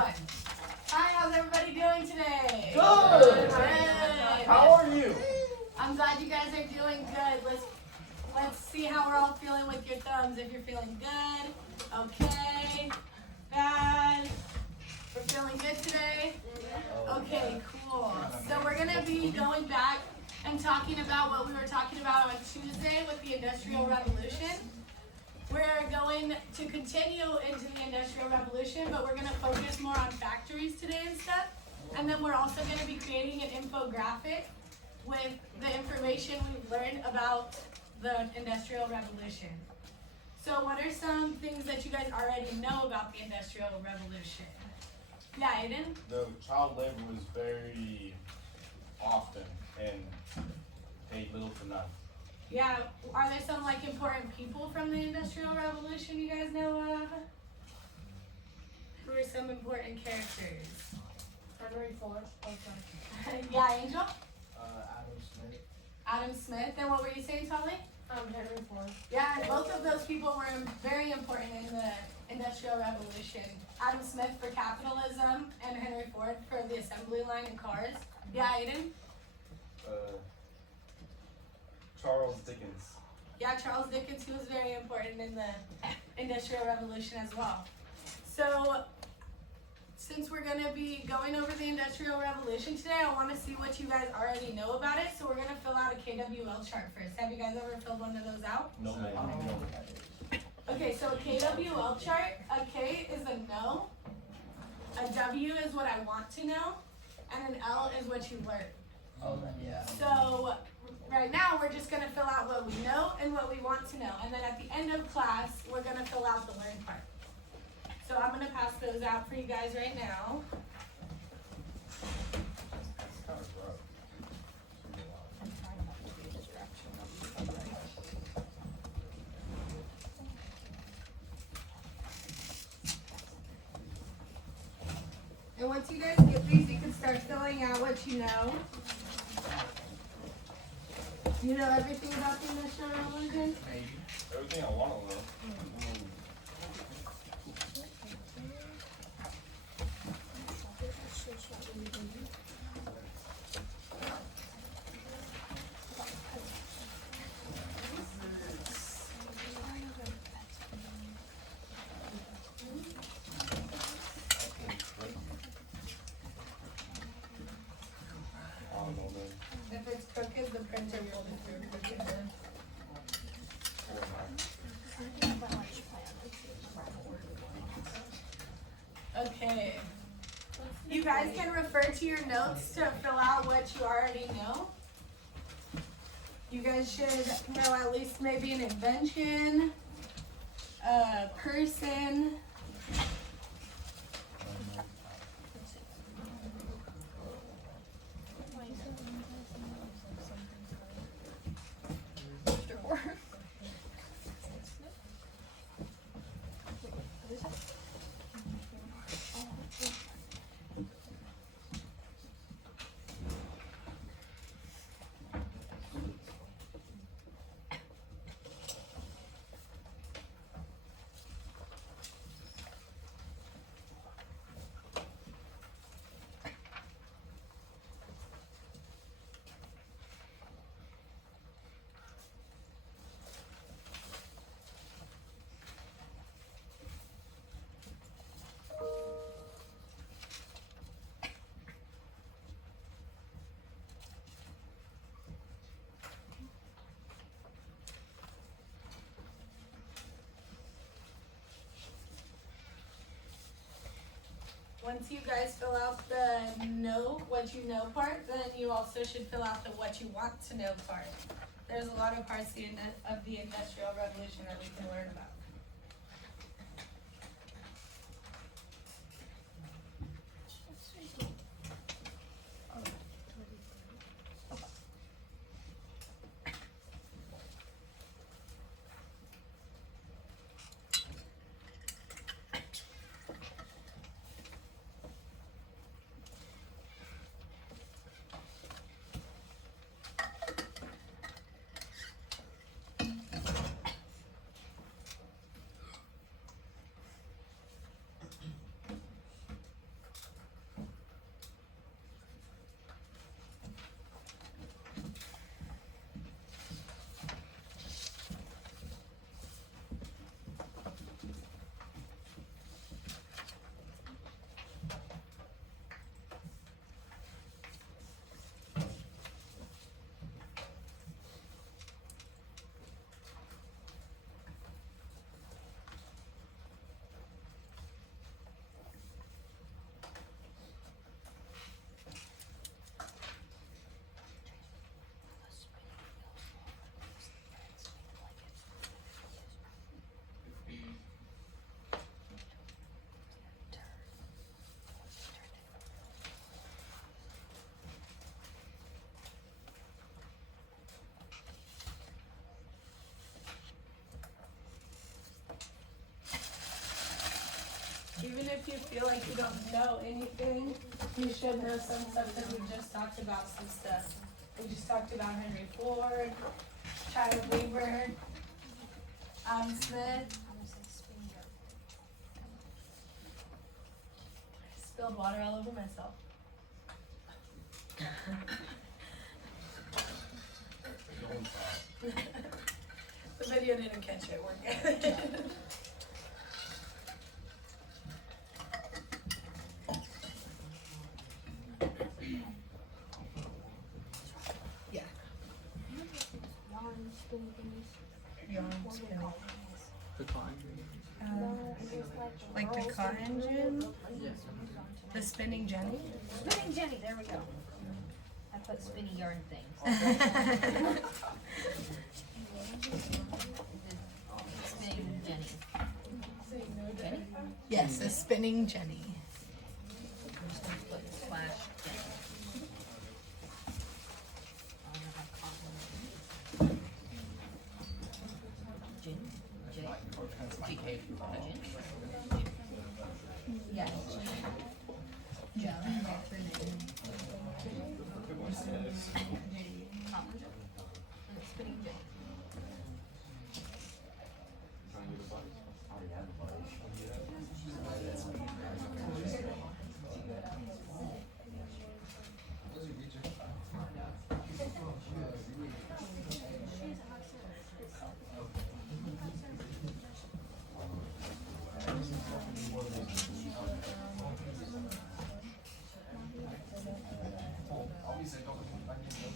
one. Hi, how's everybody doing today? Good. Good. How are you? I'm glad you guys are doing good. Let's see how we're all feeling with your thumbs. If you're feeling good, okay, bad. We're feeling good today? Okay, cool. So we're gonna be going back and talking about what we were talking about on Tuesday with the Industrial Revolution. We're going to continue into the Industrial Revolution, but we're gonna focus more on factories today and stuff. And then we're also gonna be creating an infographic with the information we've learned about the Industrial Revolution. So what are some things that you guys already know about the Industrial Revolution? Yeah, Aiden? The child labor was very often and paid little to none. Yeah, are there some like important people from the Industrial Revolution you guys know of? Who are some important characters? Henry Ford. Okay. Yeah, Angel? Adam Smith. Adam Smith. And what were you saying, Tolly? Henry Ford. Yeah, and both of those people were very important in the Industrial Revolution. Adam Smith for capitalism and Henry Ford for the assembly line and cars. Yeah, Aiden? Charles Dickens. Yeah, Charles Dickens, he was very important in the Industrial Revolution as well. So, since we're going to be going over the Industrial Revolution today, I want to see what you guys already know about it. So we're going to fill out a KWL chart first. Have you guys ever filled one of those out? No, ma'am. Okay, so a KWL chart, a K is a no, a W is what I want to know, and an L is what you learn. Oh, yeah. So right now we're just going to fill out what we know and what we want to know. And then at the end of class, we're going to fill out the learn part. So I'm going to pass those out for you guys right now. It's kind of rough. And once you guys get these, you can start filling out what you know. You know everything about the Industrial Revolution? Everything I want to know. I don't know, man. If it's crooked, the printer will be through crooked. Okay. You guys can refer to your notes to fill out what you already know. You guys should know at least maybe an invention, a person. Once you guys fill out the know what you know part, then you also should fill out the what you want to know part. There's a lot of parts of the Industrial Revolution that we can learn about. if you feel like you don't know anything, you should know some stuff because we just talked about some stuff. We just talked about Henry Ford, Shia Weaver, Adam Smith. I spilled water all over myself. Don't stop. The video didn't catch it. We're good. Yeah. Like the car engine? The spinning Jenny? Spinning Jenny, there we go. I put spinny yarn things. Spinning Jenny. Jenny? Yes, the spinning Jenny. I'm just gonna put slash Jenny. I don't know how cotton. Jen? J? G? Jen? Yes. Jen. That's her name. Cotton. And spinning Jenny.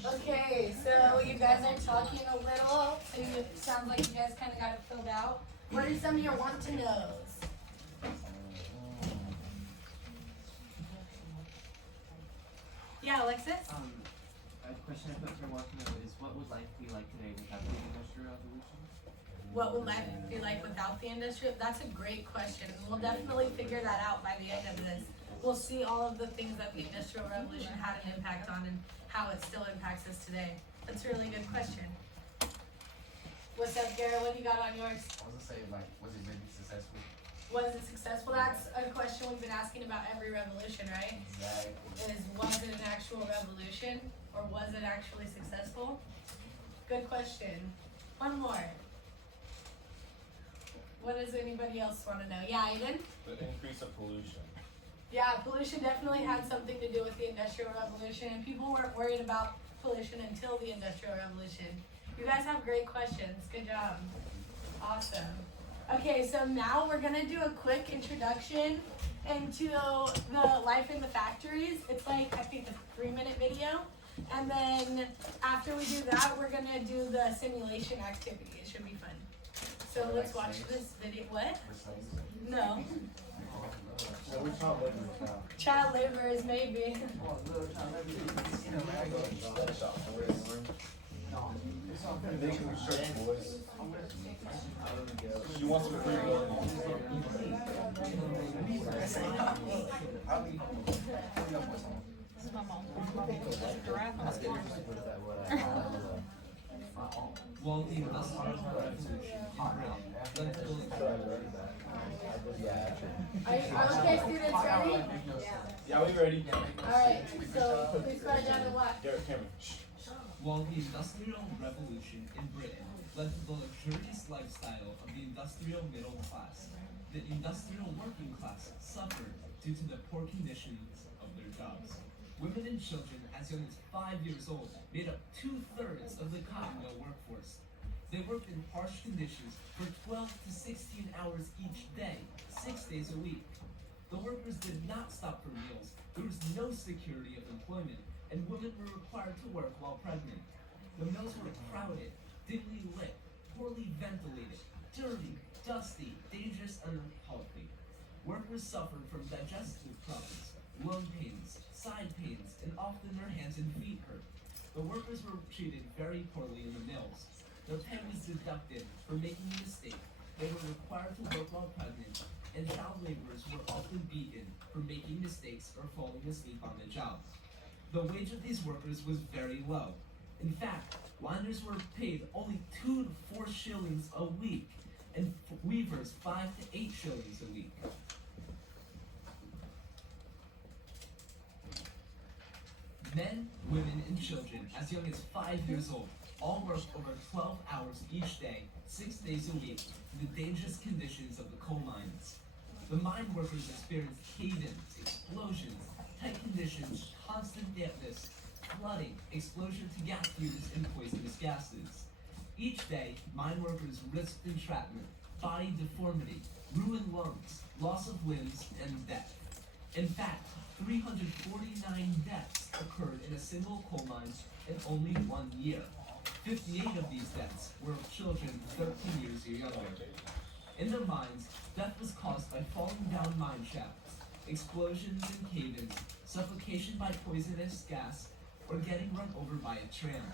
Okay, so you guys are talking a little, so it sounds like you guys kind of got it filled out. What are some of your want to knows? Yeah, Alexis? A question I put for Martin is what would life be like today without the Industrial Revolution? What would life be like without the industry? That's a great question. We'll definitely figure that out by the end of this. We'll see all of the things that the Industrial Revolution had an impact on and how it still impacts us today. That's a really good question. What's up, Garrett? What do you got on yours? I was gonna say, like, was it really successful? Was it successful? That's a question we've been asking about every revolution, right? Exactly. Was it an actual revolution or was it actually successful? Good question. One more. What does anybody else want to know? Yeah, Aiden? The increase of pollution. Yeah, pollution definitely had something to do with the Industrial Revolution, and people weren't worried about pollution until the Industrial Revolution. You guys have great questions. Good job. Awesome. Okay, so now we're gonna do a quick introduction into the life in the factories. It's like, I think, a 3-minute video. And then after we do that, we're gonna do the simulation activity. It should be fun. So let's watch this video. What? No. So we're child labor now. Child labor is maybe. They can restrict boys. She wants to free This is my mom. Giraffe on Well, the Industrial Revolution led to Are you okay, students? Ready? Yeah, we ready? Alright, so please write down the what? Garrett, Cameron. Shh. While the Industrial Revolution in Britain led to the luxurious lifestyle of the industrial middle class, the industrial working class suffered due to the poor conditions of their jobs. Women and children as young as 5 years old made up 2/3 of the cotton mill workforce. They worked in harsh conditions for 12 to 16 hours each day, 6 days a week. The workers did not stop for meals. There was no security of employment, and women were required to work while pregnant. The mills were crowded, dimly lit, poorly ventilated, dirty, dusty, dangerous, and unhealthy. Workers suffered from digestive problems, lung pains, side pains, and often their hands and feet hurt. The workers were treated very poorly in the mills. Their pay was deducted for making a mistake. They were required to work while pregnant, and child laborers were often beaten for making mistakes or falling asleep on the job. The wage of these workers was very low. In fact, liners were paid only 2 to 4 shillings a week, and weavers 5 to 8 shillings a week. Men, women, and children as young as 5 years old all work over 12 hours each day, 6 days a week, in the dangerous conditions of the coal mines. The mine workers experience cave-ins, explosions, tight conditions, constant dampness, flooding, exposure to gas fumes, and poisonous gases. Each day, mine workers risk entrapment, body deformity, ruined lungs, loss of limbs, and death. In fact, 349 deaths occurred in a single coal mine in only 1 year. 58 of these deaths were of children 13 years or younger. In the mines, death was caused by falling down mine shafts, explosions and cave-ins, suffocation by poisonous gas, or getting run over by a tram.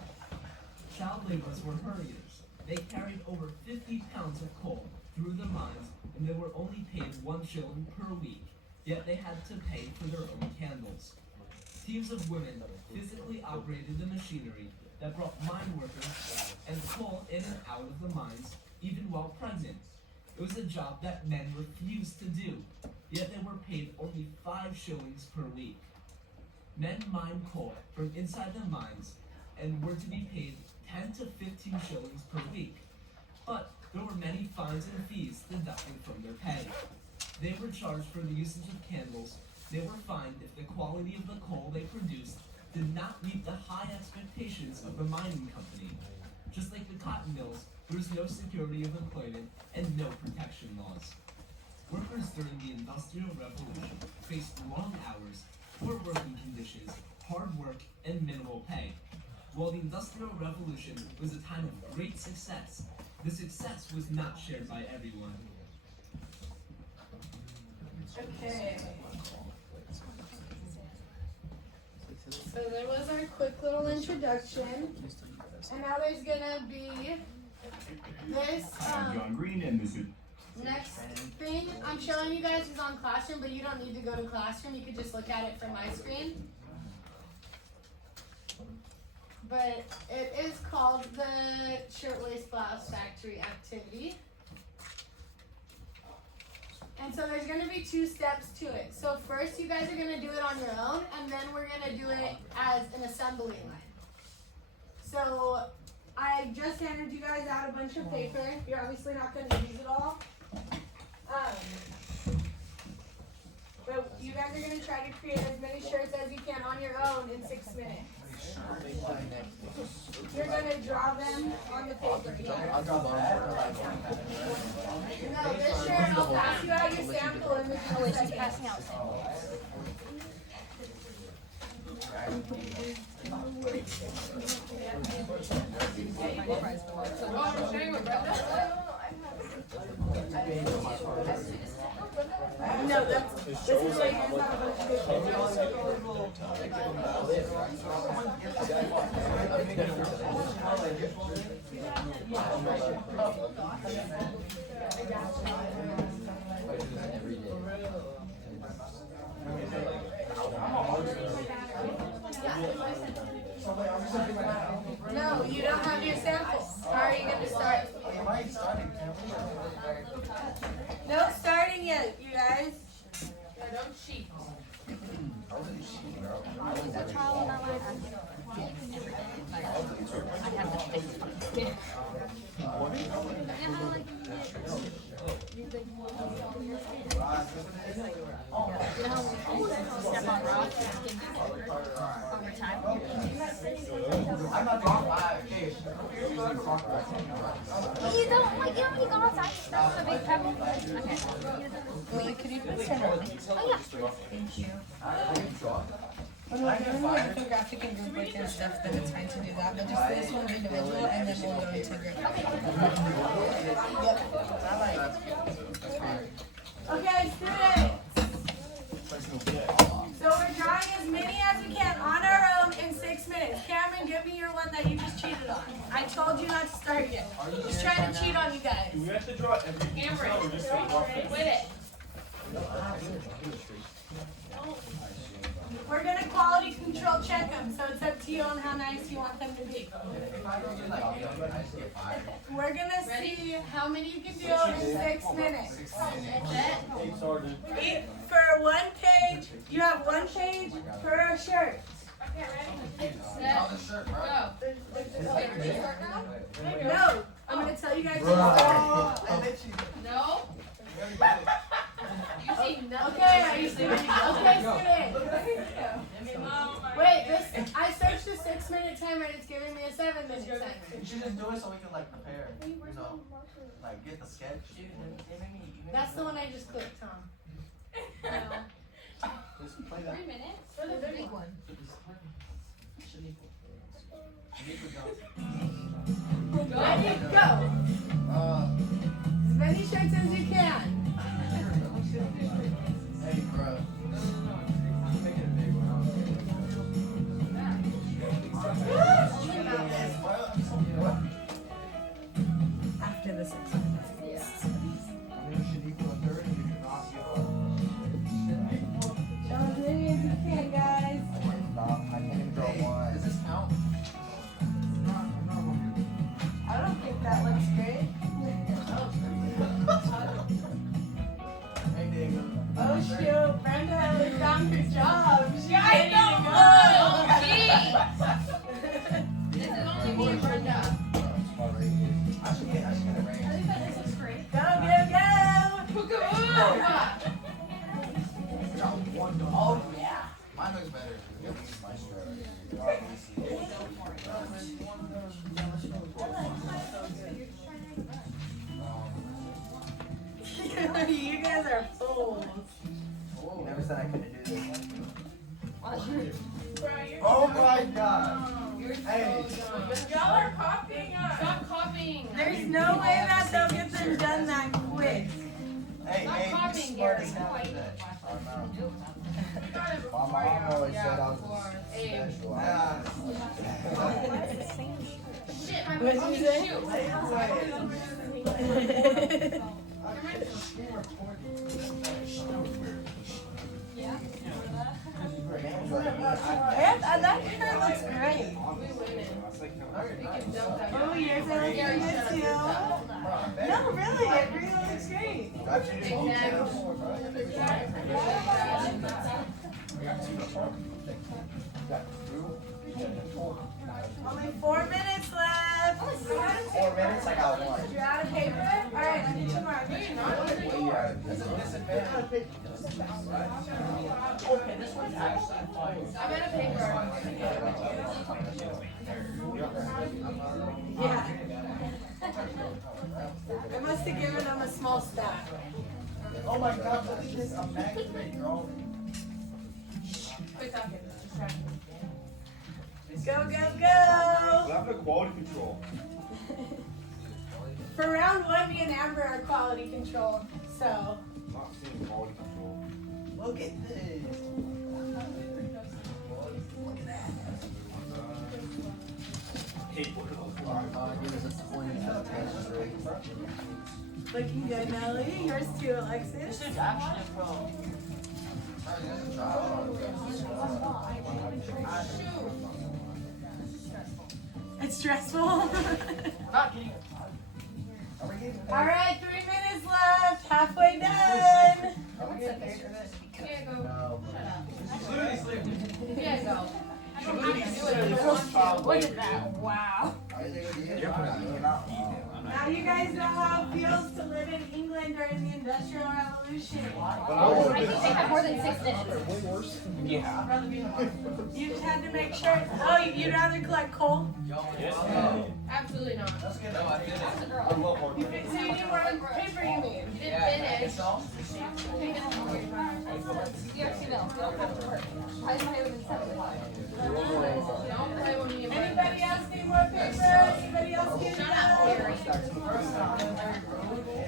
Child laborers were hurriers. They carried over 50 pounds of coal through the mines, and they were only paid 1 shilling per week, yet they had to pay for their own candles. Teams of women physically operated the machinery that brought mine workers and coal in and out of the mines, even while pregnant. It was a job that men refused to do, yet they were paid only 5 shillings per week. Men mined coal from inside the mines and were to be paid 10 to 15 shillings per week, but there were many fines and fees deducted from their pay. They were charged for the usage of candles. They were fined if the quality of the coal they produced did not meet the high expectations of the mining company. Just like the cotton mills, there was no security of employment and no protection laws. Workers during the Industrial Revolution faced long hours, poor working conditions, hard work, and minimal pay. While the Industrial Revolution was a time of great success, the success was not shared by everyone. Okay. So there was our quick little introduction. And now there's gonna be this John Green and this is next thing I'm showing you guys is on Classroom, but you don't need to go to Classroom. You could just look at it from my screen. But it is called the Shirtwaist Blouse Factory Activity. And so there's gonna be 2 steps to it. So first you guys are gonna do it on your own, and then we're gonna do it as an assembly line. So I just handed you guys out a bunch of paper. You're obviously not gonna use it all. But you guys are gonna try to create as many shirts as you can on your own in 6 minutes. You're gonna draw them on the paper. Yeah. No, this shirt, I'll pass you out your sample and Oh, wait, she's passing out samples. No, this is why you guys have a bunch of No, you don't have your samples. How are you going to start? No starting yet, you guys. Yeah, don't cheat. That's how I have to think. You know how we step on rocks and skin over time? You don't like, you know when you go outside and stuff with a big pebble? Okay. Wait, could you put it on? Oh yeah. Thank you. When we're doing like a graphic and group work and stuff, then it's fine to do that. But just for this one individual, and then we'll go into group. Yep. Okay, students. So we're drawing as many as we can on our own in 6 minutes. Cameron, give me your one that you just cheated on. I told you not to start yet. Just trying to cheat on you guys. Do we have to draw every detail or just like roughly? Quit it. We're gonna quality control check them, so it's up to you on how nice you want them to be. We're gonna see how many you can do in 6 minutes. For 1 page, you have 1 page per shirt. No, I'm gonna tell you guys. No? You see nothing. Okay, are you serious? Okay, students. Wait, this I searched a 6-minute timer and it's giving me a 7-minute timer. You should just do it so we can like prepare, you know, like get the sketch. That's the one I just clicked, Tom. Just play that. 3 minutes? For the big one. Ready, go. As many shirts as you can. Hey, bro. After the 6 minutes. You should equal a third and you should not give up. Show as many as you can, guys. Stop. I can't even draw one. Does this count? I don't think that looks great. Hey, Diego. Oh shoot, Brenda has found her job. She I ready to know. go. This is only me and Brenda. I should get a range. Go, go, go. Oh, yeah. Mine looks better. You have to use my You guys are fools. You never said I couldn't do this. Oh my god. Hey. Y'all are copying us. Stop copying. There's no way that they'll get them done that quick. Hey, Stop hey, copying, you smart Gary. as hell No, today. We got it My before mom always y'all. said I was Abe. special. Shit, my What'd you fucking say? shoe. That hair looks great. Oh, yours are looking good too. No, really, it really looks great. Only 4 minutes left. 4 minutes, I got one. You're out of paper? Alright, I'll get you more. I'll get you more. Okay, this one's actually I'm out of paper. Yeah. I must have given them a small stack. Oh my god, look at this immaculate drawing. Quit talking. Go, go, go! What happened to quality control? For round 1, me and Amber are quality control. So, I'm not seeing quality control. Look at this. Hey, what are those? looking good, Nelly. Yours too, Alexis. This is actually a pro. It's stressful. Not getting. All right, 3 minutes left. Halfway done. Are we getting paid for this? Yeah, go. No. Yeah, go. I don't have to do it. Literally I don't first want trial. to. Look at that. Wow. Now you guys know how it feels to live in England during the Industrial Revolution. I think they have more than 6 minutes. You just had to make sure. Oh, you'd rather collect coal? Absolutely not. Let's get that. I did it. That's a girl. I love hard You fin- so you need more paper, you mean? You didn't finish. You're female. You don't have to work. Why is my husband 7 o'clock? Don't play when you get Anybody else need more paper? Anybody else need Shut up, more? Gary.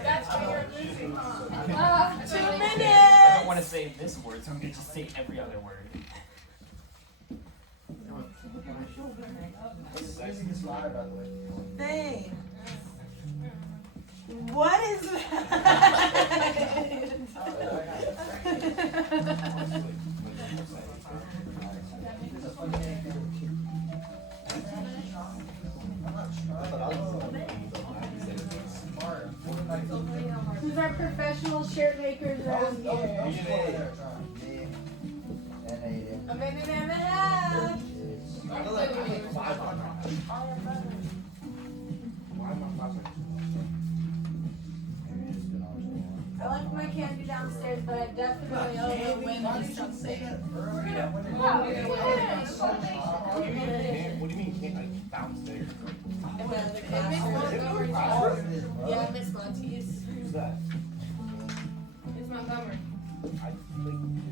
That's why you're losing, huh? 2 I don't minutes. want to say this word, so I'm gonna just say every other word. Sexy slide, by the way. Thanks. What is that? Who's our professional shirt makers around here? A minute and a half. gonna win something. What do you mean can't I bounce there? And then the classroom. Yeah, Miss Monty's. Who's that? It's Montgomery.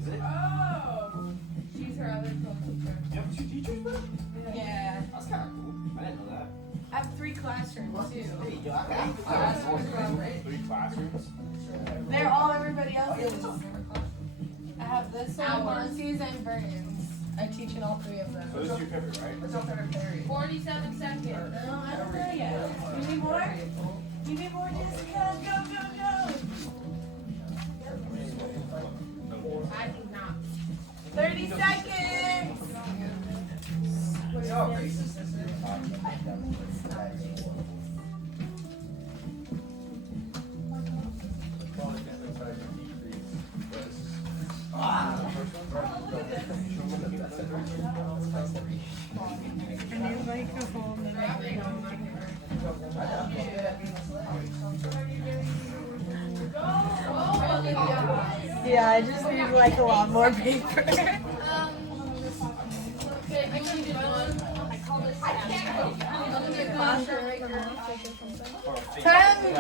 Is it? Oh. She's her other co-teacher. You have 2 teachers, bro? Yeah. That's kind of cool. I didn't know that. I have 3 classrooms too. Hey, yo, I got 3 classrooms. They're all everybody else's. I have this one, Monty's, and Burns. I teach in all 3 of them. So this is your favorite, right? What's your favorite period? 47 seconds. No, I don't know yet. You need more? You need more, Jessica? Go, go, go! I think not. 30 seconds! Yeah, I just need like a lot more paper.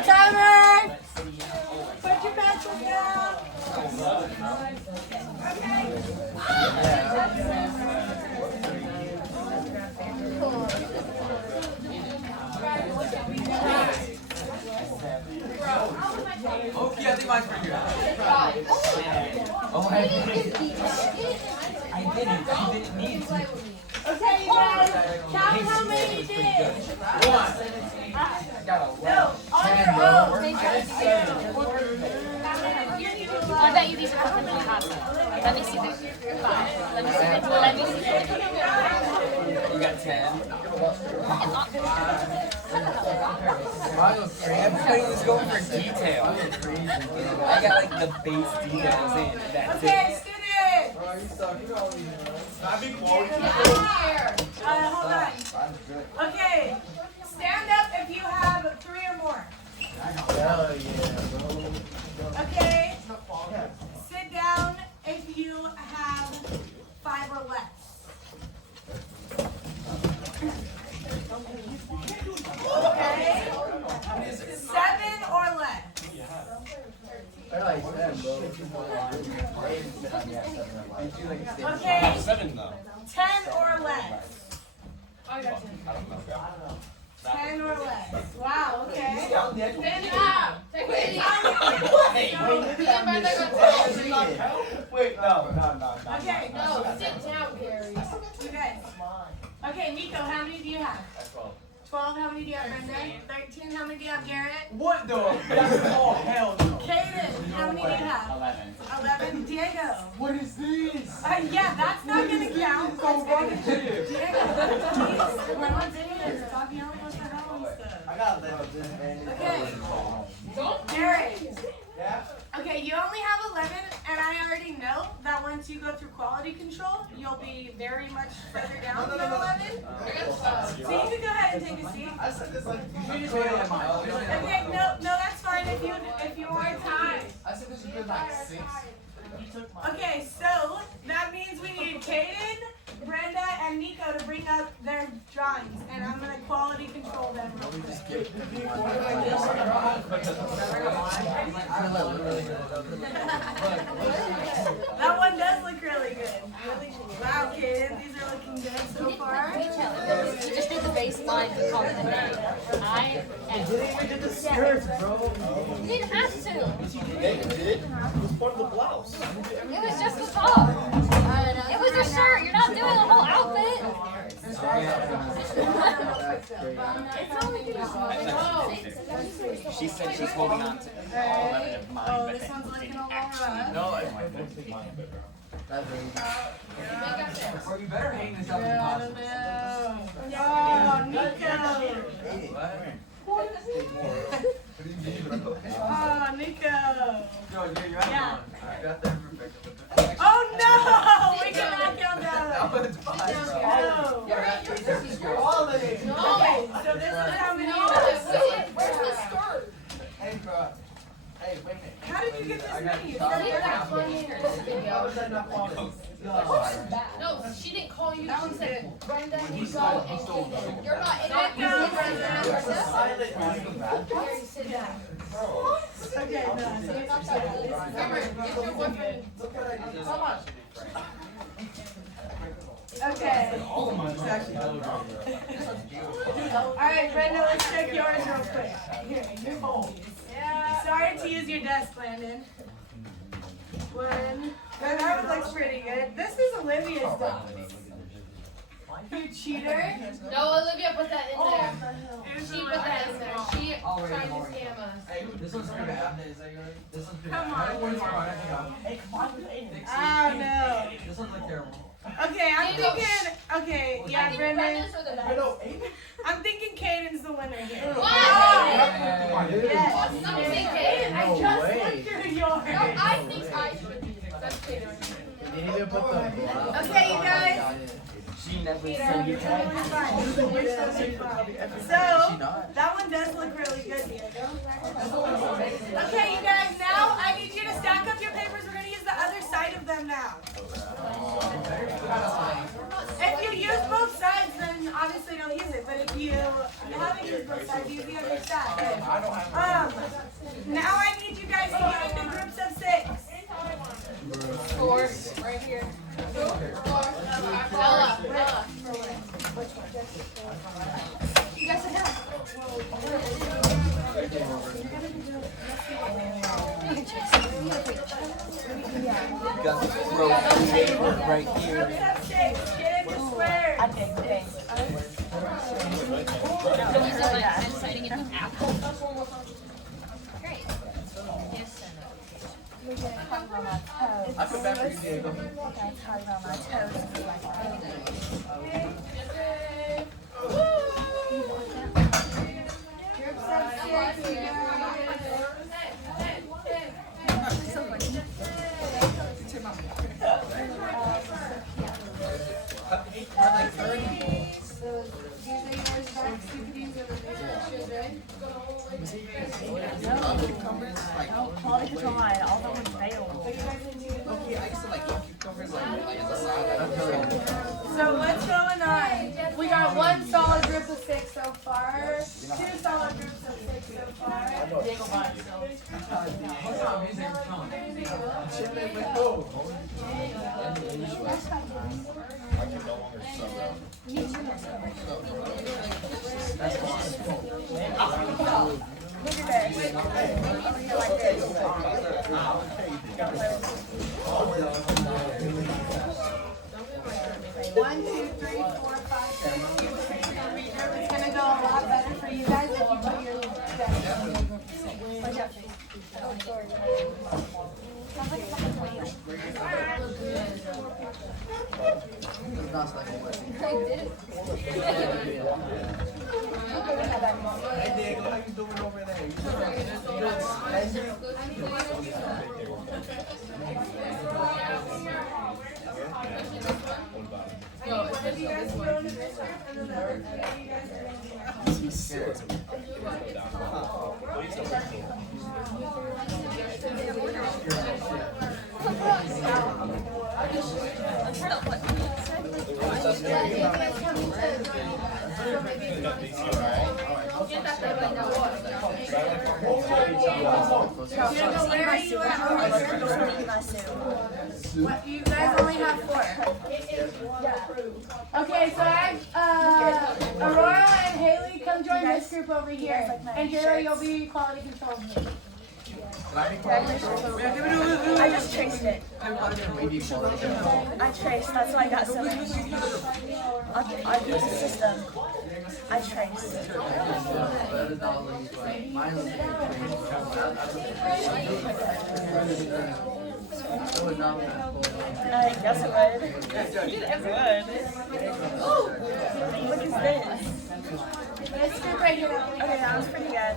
Timer! Put your pencils down! Okay, I think mine's pretty good. Oh, I didn't. She didn't need to. Okay, you guys, count how many you did. I got a No, on your own. I bet you these are perfectly happy. Let me see the 5. Let me see the. Let me see the. You got 10. Everybody was going for detail. I got like the base details in. That's Okay, it. students. Hold on. Okay, stand up if you have 3 or more. Okay, sit down if you have 5 or less. Okay, 7 or less. Okay, 7 though. 10 or less. I got 10. 10 or less. Wow, okay. Stand up. Take it easy. Wait, no. Okay, No, sit down, Gary. you guys. Okay, Nico, how many do you have? 12, how many do you have, Brenda? 13, how many do you have, Garrett? What the? Oh, hell no. Kaden, how many do you have? 11. Diego. What is this? Yeah, that's not gonna count. Diego, please, we're on video. Stop yelling what the hell and stuff. I got that. Okay, Garrett. Okay, you only have 11, and I already know that once you go through quality control, you'll be very much further down than 11. So you can go ahead and take a seat. I said this like You just wait on mine. Okay, no, that's fine if you want time. I said this has been like 6. Okay, so that means we need Kaden, Brenda, and Nico to bring up their drawings, and I'm gonna quality control them real quick. That one does look really good. Wow, kids, these are looking good so far. We just did the baseline and called it a day. I am. You didn't have to. It was part of the blouse. It was just the top. It was a shirt. You're not doing the whole outfit. She said she's holding on to all 11 of mine, Oh, but this then one's looking a little actually rough. no. Or you better hang this up in the box. Oh, Nico. Oh, Nico. Yo, you're Yeah. at one. I got that perfect. Oh no! We cannot count that. That one's fine, bro. No. Quality. Okay, so this is how many. Where's the skirt? Hey, bro. Hey, wait a minute. How did you get this many? You're not funny in this video. was that not quality? No, she didn't call you. That She one's said, good. Brenda, Nico, and Kaden. You're not in it. No. Brenda. Silent bad. Gary, sit down. Okay, done. So you're not that good. Cameron, get your boyfriend. Come on. Okay. All of mine are actually Alright, Brenda, let's check yours real quick. Here, your phone. Yeah. Sorry to use your desk, Landon. One. That one looks pretty good. This is Olivia's desk. You cheater. No, Olivia put that in there. She put that in there. She tried to scam us. Hey, this one's pretty bad. This one's pretty Come bad. on. Hey, come on. Oh no. This one's like terrible. Okay, I'm thinking. Okay, I yeah, think Brendan. Brenda's are the best. I'm thinking Caden's the winner here. Wow! Yes. Someone say Kaden. I just looked through yours. No, I think I should be. That's Kaden. You didn't even put the. Okay, you guys. She never Peter, said you're totally fine. So, that one does look really good, Diego. Okay, you guys, now I need you to stack up your papers. We're going to use the other side of them now. If you use both sides, then obviously don't use it. But if you haven't used both sides, use the other side. Now I need you guys to get into groups of 6. Four. Right here. Bella. You guys sit down. You got the throat right here. Groups of 6. Get into squares. Okay. Sitting in an apple. Great. Yes, I feel bad for you, Diego. Groups of 6. You guys. So these are yours back. These are the shoes, right? Quality control line. All of them failed. What you guys into? Okay, I used to like eat cucumbers like on the side. So what's going on? We got one solid group of 6 so far. 2 solid groups of 6 so far. Diego by himself. What's up, music? Come on. I can no longer sub out. Look at this. Over here like this. One, 2, 3, 4, 5, 6. It's gonna go a lot better for you guys if you put your desk. Sounds like something for you. Hey, Diego, how you doing over there? You If you guys go into this room and then the other three, you guys are gonna Diego, where are you at? What, you guys only have 4. Okay, so I have Aurora and Haley, come join this group over here. And Jerry, you'll be quality control. I just traced it. I traced, that's why I got so much. I used the system. I traced. Yes, it would. It would. What is this? This group right here. Okay, that was pretty good.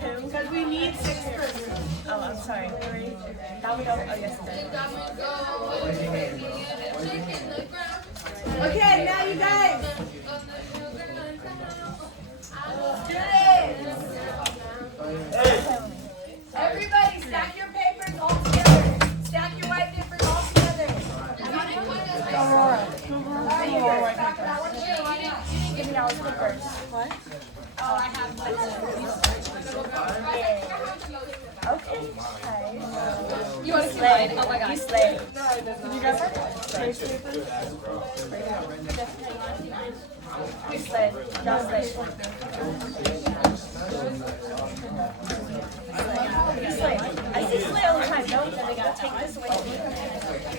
2. Because we need 6 per group. Oh, I'm sorry. 3. Now we don't. Oh, yes, it Okay, now you guys. Students. Everybody stack your papers all together. Stack your slay. You guys have We slay. Y'all slay. Slay. I see slay all the time. No, then they gotta take this away from me.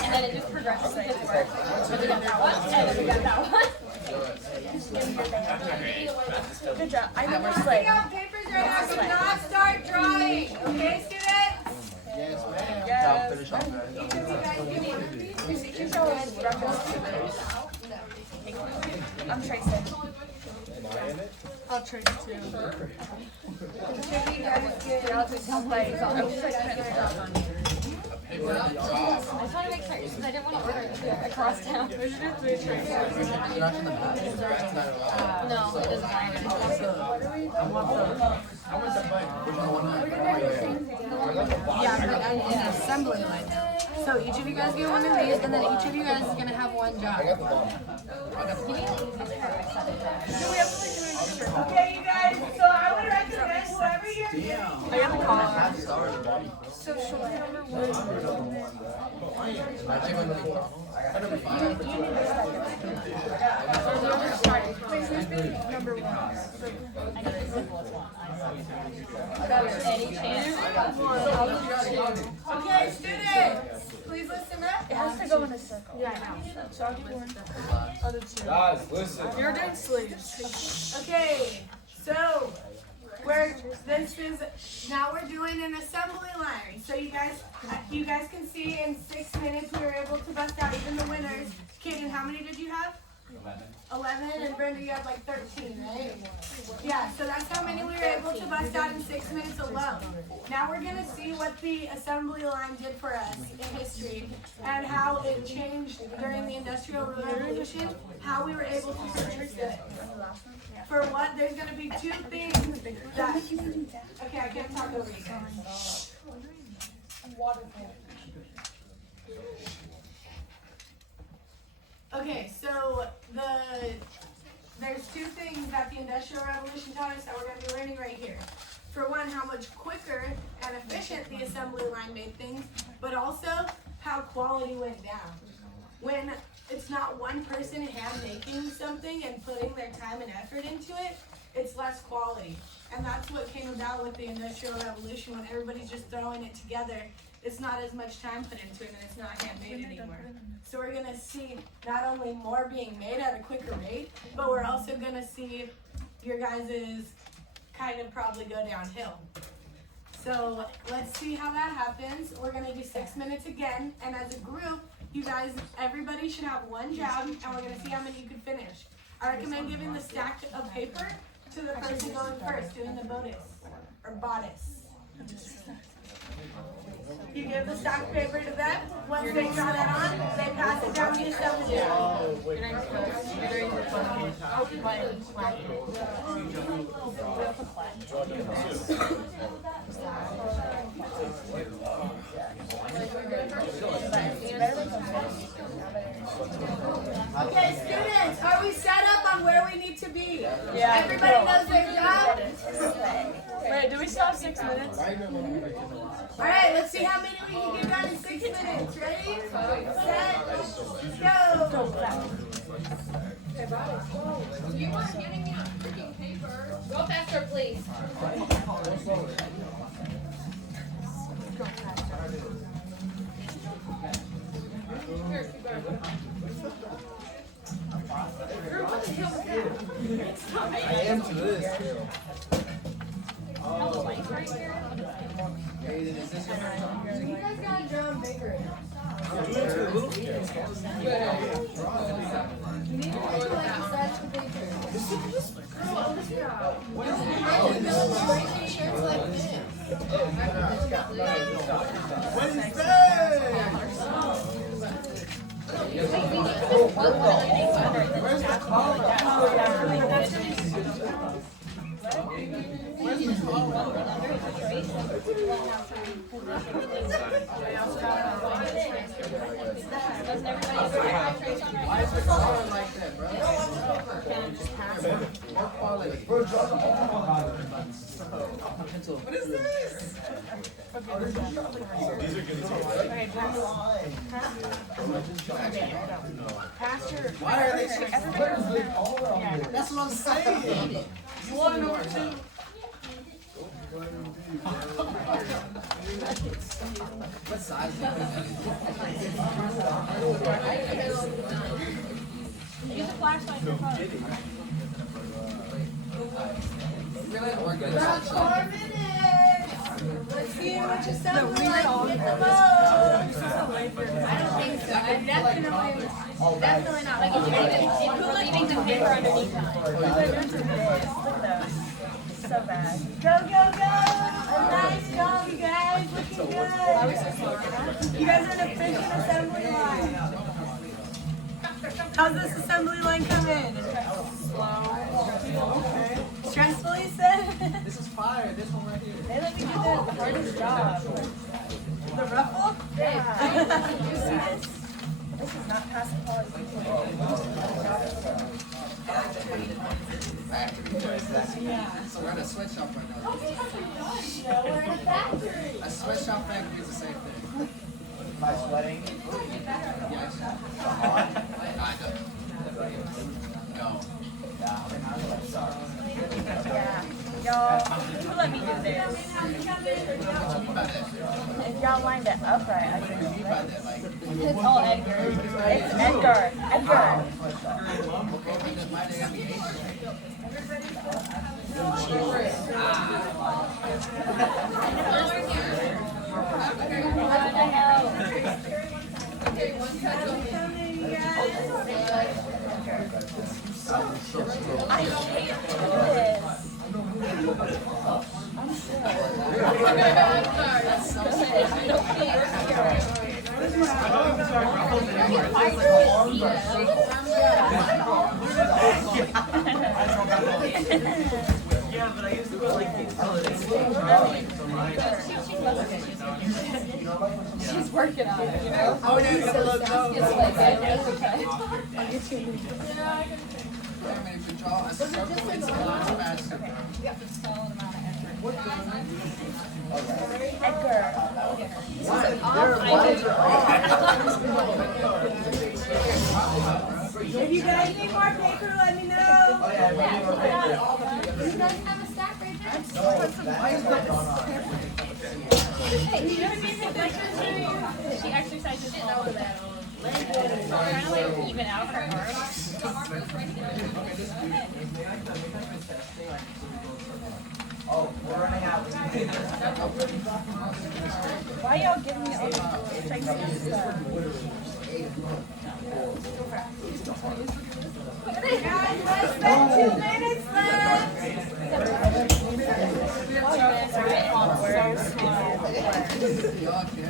And then it just progresses. So we got that one, and then we got that one. Good job. I know we're slay. Take out papers right now. Do not start drawing. Okay, students? Yes, ma'am. Yes. I'll finish off, guys. Each of you guys get one of these. You see, keep going. I'm Tracy. I'll trade too. I'll just help by. I was like, I was trying to make sure because I didn't want to order it across town. We should do 3 trades. It's not in the back. It's not allowed. No, it doesn't matter. Yeah, but I'm in assembly line now. So each of you guys get one of these, and then each of you guys is gonna have one job. Okay, you guys. So I would recommend whoever you're I got the call. number 1. Any chance? Okay, students, please listen up. It has to go in a circle. Yeah, I know. So I'll give you one. I'll do 2. Guys, listen. You're doing sleeves. Okay, so this is now we're doing an assembly line. So you guys can see in 6 minutes we were able to bust out even the winners. Kaden, how many did you have? 11, and Brenda, you had like 13, right? Yeah, so that's how many we were able to bust out in 6 minutes alone. Now we're gonna see what the assembly line did for us in history and how it changed during the Industrial Revolution, how we were able to produce it. For what, there's gonna be 2 things that, okay, I can't talk over you guys. Okay, so there's 2 things that the Industrial Revolution taught us that we're going to be learning right here. For one, how much quicker and efficient the assembly line made things, but also how quality went down. When it's not one person hand making something and putting their time and effort into it, it's less quality. And that's what came about with the Industrial Revolution. When everybody's just throwing it together, it's not as much time put into it and it's not handmade anymore. So we're gonna see not only more being made at a quicker rate, but we're also gonna see your guys's kind of probably go downhill. So let's see how that happens. We're gonna do 6 minutes again, and as a group, you guys, everybody should have one job, and we're gonna see how many you can finish. I recommend giving the stack of paper to the person going first, doing the bodice, or bodice. You give the stack of paper to them. Once they draw that on, they pass it down the assembly line. Okay, students, are we set up on where we need to be? Yeah. Everybody knows their job? Wait, do we still have 6 minutes? Alright, let's see how many we can get done in 6 minutes. Ready? Set, go! You weren't getting me a freaking paper. Go faster, please. I am to this. You guys got your own bakery. Where's the collar? Why is the collar like that, bro? More quality. What is this? These are good to take. Okay, pass your. Why are they six? That's what I'm saying. You want number two? What size is it? Use a flashlight in your phone. About 4 minutes. Let's see what your assembly line get the most. I don't think so. Definitely not. Like if you're leaving the paper underneath that. Look at those. So bad. Go, go, go! A nice job, you guys. Looking good. You guys are an efficient assembly line. How's this assembly line coming? Slow. Stressful, you said? This is fire. This one right here. They let me do the hardest job. The ruffle? Yeah. This is not passing quality. So we're at a sweatshop right now. We're in a factory. A sweatshop factory is the same thing. Am I sweating? Yes. No. Yeah. Y'all, who let me do this? If y'all lined it up right, I think it's all Edgar. It's Edgar. Edgar. I can't do this. Yeah, but I used to go like these holidays. She's working on it, you know? Oh, yeah, you gotta look up. It's like, it's okay. If you draw a circle, it's a lot faster. Edgar. If you guys need more paper, let me know. You guys have a stack right there? Hey, do you ever see pictures where she exercises all of that? Trying to like even out her arms. Oh, we're running out. Why y'all giving me all this crazy stuff? Guys, less than 2 minutes left.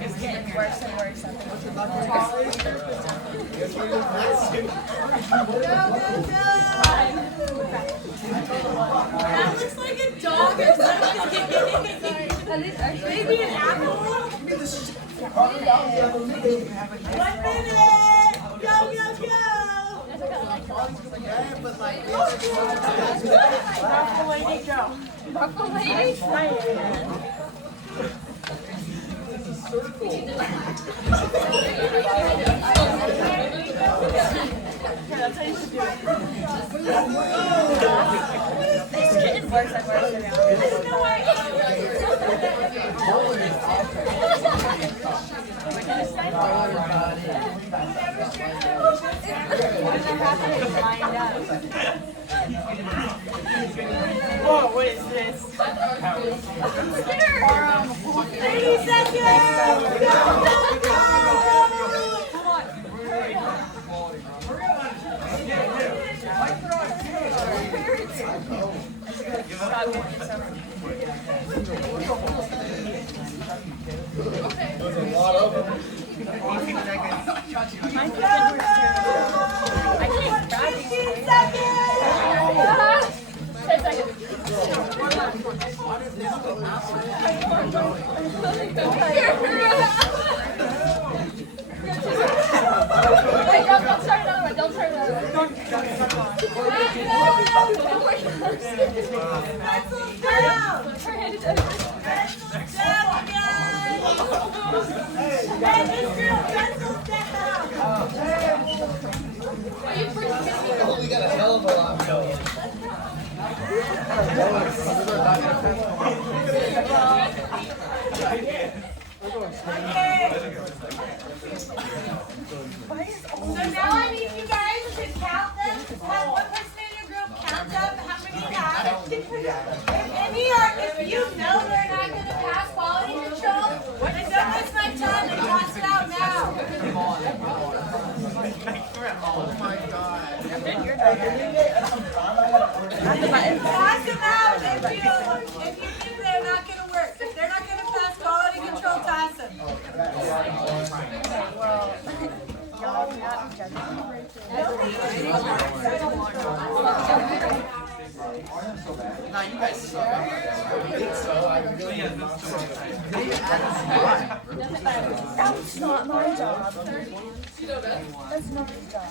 It's getting worse and worse. That looks like a dog or something. Maybe an apple. 1 minute. Go, go, go. Ruffle lady, go. Ruffle lady? That's how you should do it. It's getting worse and worse. There's no way. Whoa, what is this? 30 seconds! Go, go, go! Come on. There's a lot of them. I can't grab 15 seconds! 10 seconds. Wait, don't start another one. Don't start another one. Pencils down! Her hand is Down, guys! So now I need you guys to count them. Have one person in your group count up how many you have. If you know they're not going to pass quality control, then don't waste my time and pass it out now. Oh my god. Pass them out if you think they're not going to work. If they're not going to pass quality control, pass them. Nah, you guys suck. I think so. I really am. That's not my job. That's not his job.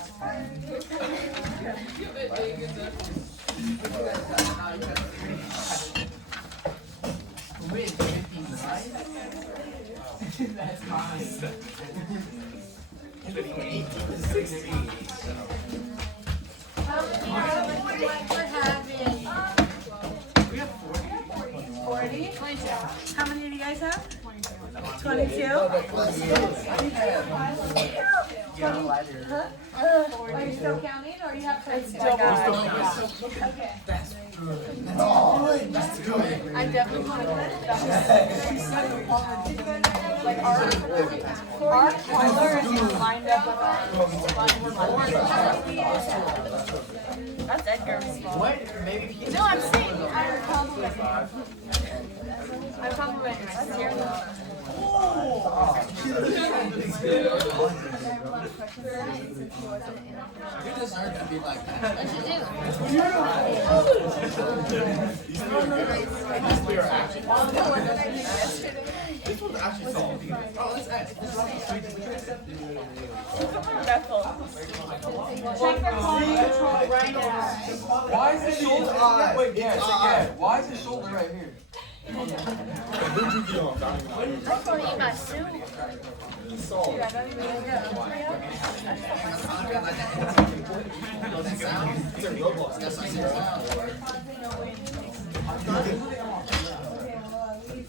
Win 59. That's fine. 18 to 16. How many are we having? We have 40. 22. How many do you guys have? 22? Are you still counting or you have 22? Okay. That's good. That's good. I definitely want to Like our toiler is lined up with our. That's Edgar's fault. What? Maybe he No, I'm saying I'm complimenting. I'm complimenting. That's your fault. You deserve to be like that. This one's actually solid. Oh, this Check their quality control right now. Why is his shoulder? Wait, yeah. Why is his shoulder right here? That's why you got sued.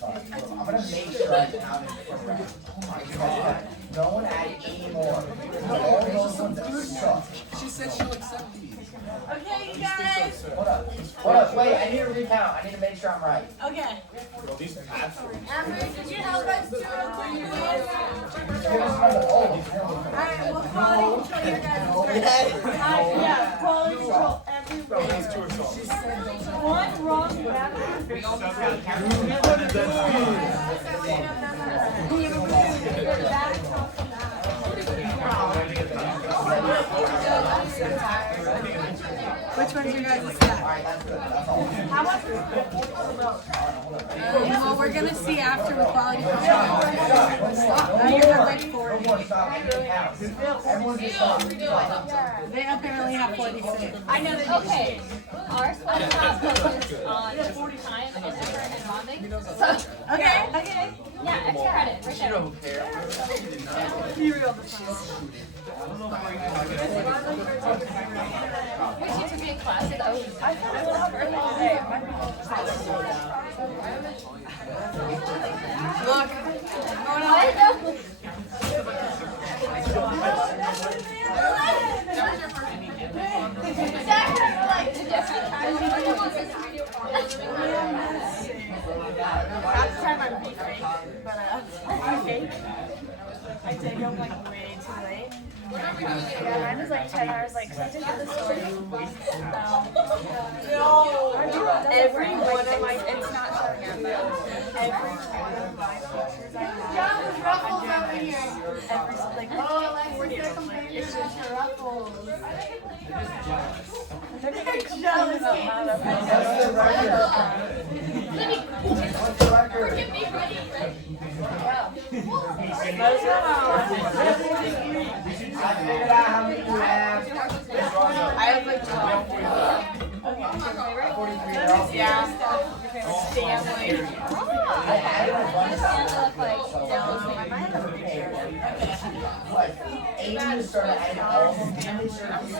I'm gonna make sure I count it. Oh my god. No one add any more. All those ones that suck. She said she'll accept these. Okay, you guys. Hold up, wait, I need to recount. I need to make sure I'm right. Okay. Amber, did you help us do real quick, please? Alright, well, quality control your guys' yeah, quality control everywhere. One wrong Which one's your guys' stack? How much? Well, we're gonna see after the quality control. Now you're at like 40. They apparently have 46. I know that. Okay. Our class has focused on time and effort and bonding. So, Okay, okay. yeah, extra credit. Right there. Don't care. Which you took me in class. I thought it was early today. Look. I know. Half the time I'm beefing, but I take them like way too late. Yeah, mine was like 10 hours, like, so I didn't get the story. Every one of my, it's not showing up, but every one of my pictures I have, John was Ruffles over here. every, like, Oh, Alexis, they're complaining about her Ruffles. They're jealous. forgive me, ready. I figured out how many you have. I have like 12. 43. Yeah. Stanley. I added a bunch of Look like like 8 Amy started adding all the family circles.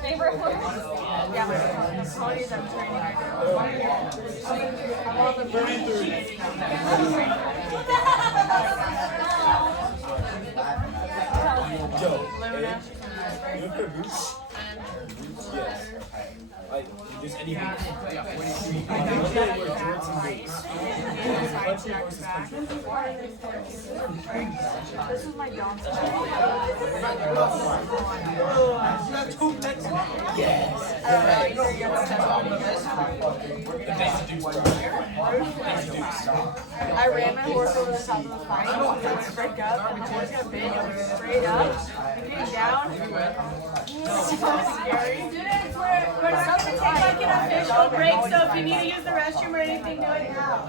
Favorite one? Yeah, Tony's I'm training right Like, just anything. This is my dog's I ran my horse over the top of the fight, and straight up, and the horse got big, and went straight up, and came down. So scary. We're not gonna take like an official break, so if you need to use the restroom or anything, do it now.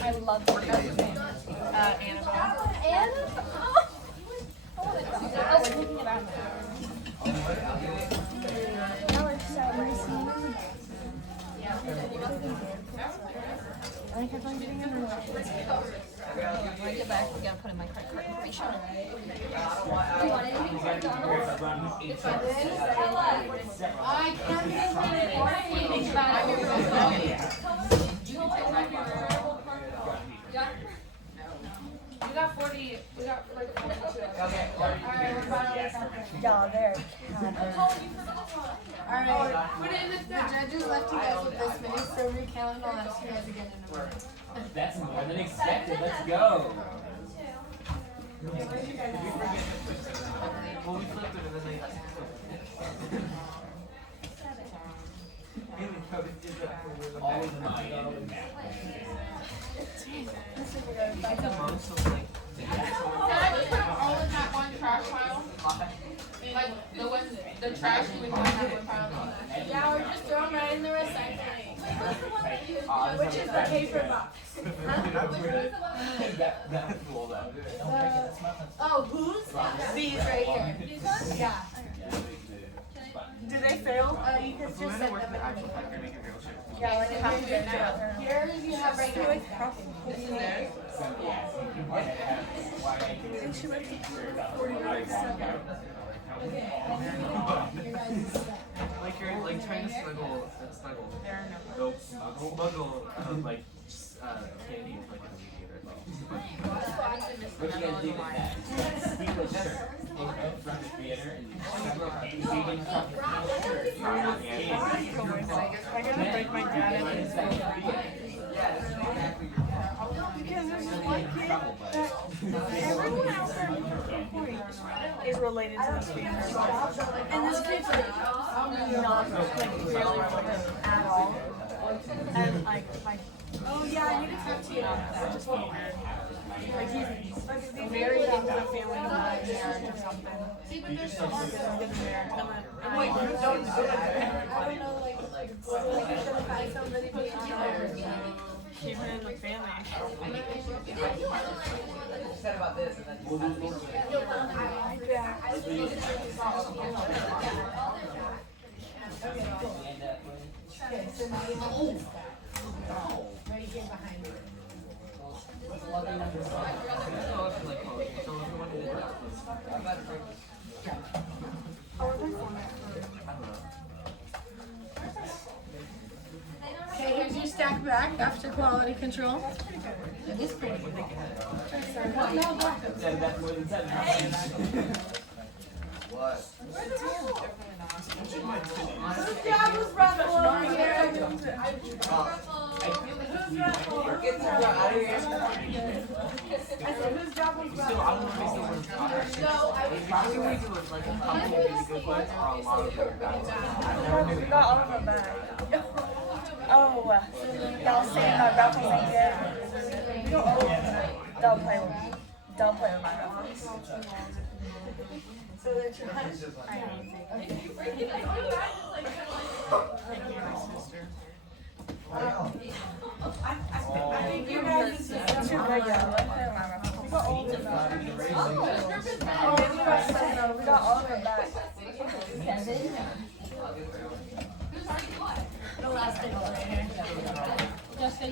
I love Annabelle. I was thinking about when I get back, we gotta put in my credit card information. I can't think about We got 40. We got like 42. Y'all, there. Alright, put it in the judges left you guys with this many, so recount and I'll ask you guys again in a minute. That's more than expected. Let's go. Well, we flipped it and then they. All of the money and math. Can I just put them all in that one trash pile? Like the trash we put in that one pile. Yeah, or just throw them right in the recycling. Which is the paper box. That's cool though. Oh, whose? These right here. Yeah. Do they fail? You can just set them in. Yeah, like how do they fail? Here you have right here. Like you're like trying to snuggle. Nope, smuggle like candy into like an amphitheater. What you guys do with that? Secret shirt. In front of the theater and you I gotta break my dad in his because there's this one kid that everyone else is related to this family. And this kid's like not like really related at all. And like oh yeah, I need to talk to you about that. Just being weird. Like he's very into the family marriage or something. See, but there's Good marriage. And then I don't know, like you're gonna find somebody who's keep it in the family. Said about this and then. right here behind you. Okay, here's your stack back after quality control. It is pretty good. That's more than 7. What? Whose job was Russell over here? Get the out of here. I said, whose job was Still, I don't know if they still want to talk. No, I was Probably we do like a couple of really good ones or a lot of really bad ones. We got all of them back. Oh, y'all saying my raffles ain't good. Don't play with me. Don't play with my raffles. so they're trying. I think you guys is just Too good, y'all. Don't play with my raffles. We got all of them back. We got all of them back.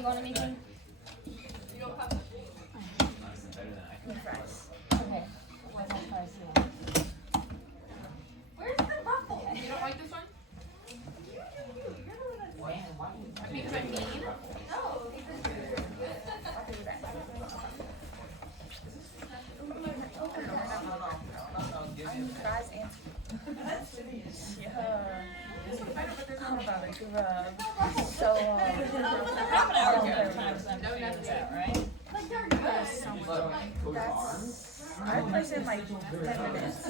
want anything? You don't have to. Fries. Okay. What kind of fries do you want? Where's the ruffle? You don't like this one? Because I'm mean? No, because you're Fries and so our place in like 10 minutes.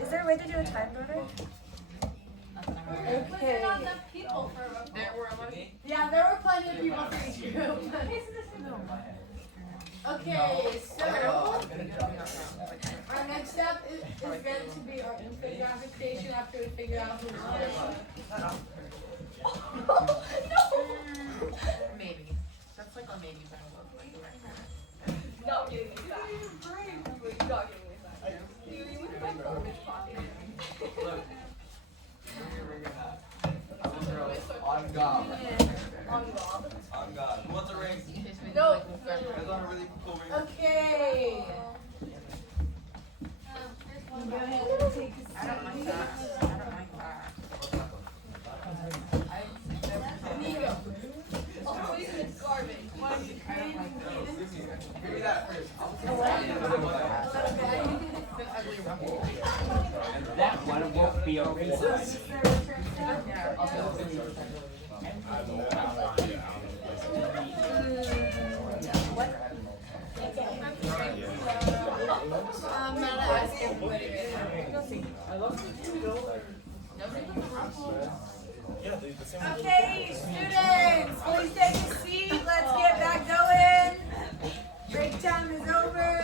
Is there a way to do a time limit? Okay. Not enough people for a ruffle. Yeah, there were plenty of people for each group. Okay, so our next step is going to be our infographic station after we figure out who's Maybe. That's like our maybe kind of not getting me back. Not getting me back. You would have Look. On God. on Rob. On God. Who wants a ring? No. You guys want a really cool ring? Okay. Go ahead and take a seat. I don't like that. Amigo. Oh, it's garbage. Give me that first. That one won't be okay. I'm gonna ask everybody right Okay, students, please take a seat. Let's get back going. Break time is over.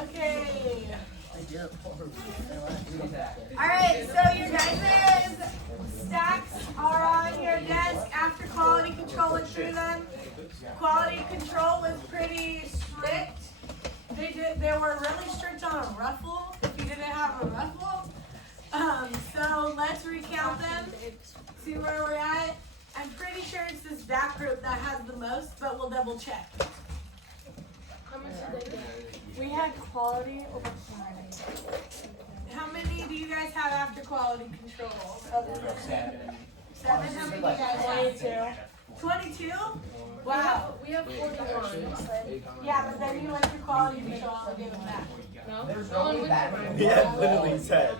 Okay. Alright, so your guys' stacks are on your desk after quality control went through them. Quality control was pretty strict. They were really strict on a ruffle, if you didn't have a ruffle. So let's recount them, see where we're at. I'm pretty sure it's this back group that has the most, but we'll double check. We had quality over quantity. How many do you guys have after quality control? Other than 7? How many do you guys have? 22? Wow. We have 41. Yeah, but then you went through quality control, I'll give them that. No? There's no way back. Yeah, literally 10.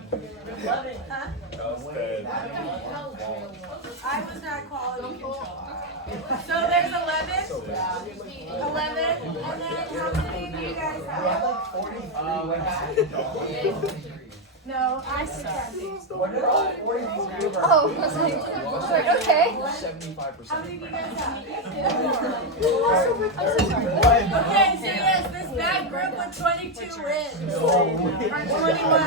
Huh? I was not quality control. So there's 11? 11? And then how many do you guys have? 43. No, I said Kathy. Oh, I was like, okay. 75%. How many do you guys have? I'm so sorry. Okay, so yes, this bad group with 22 wins. Or 21.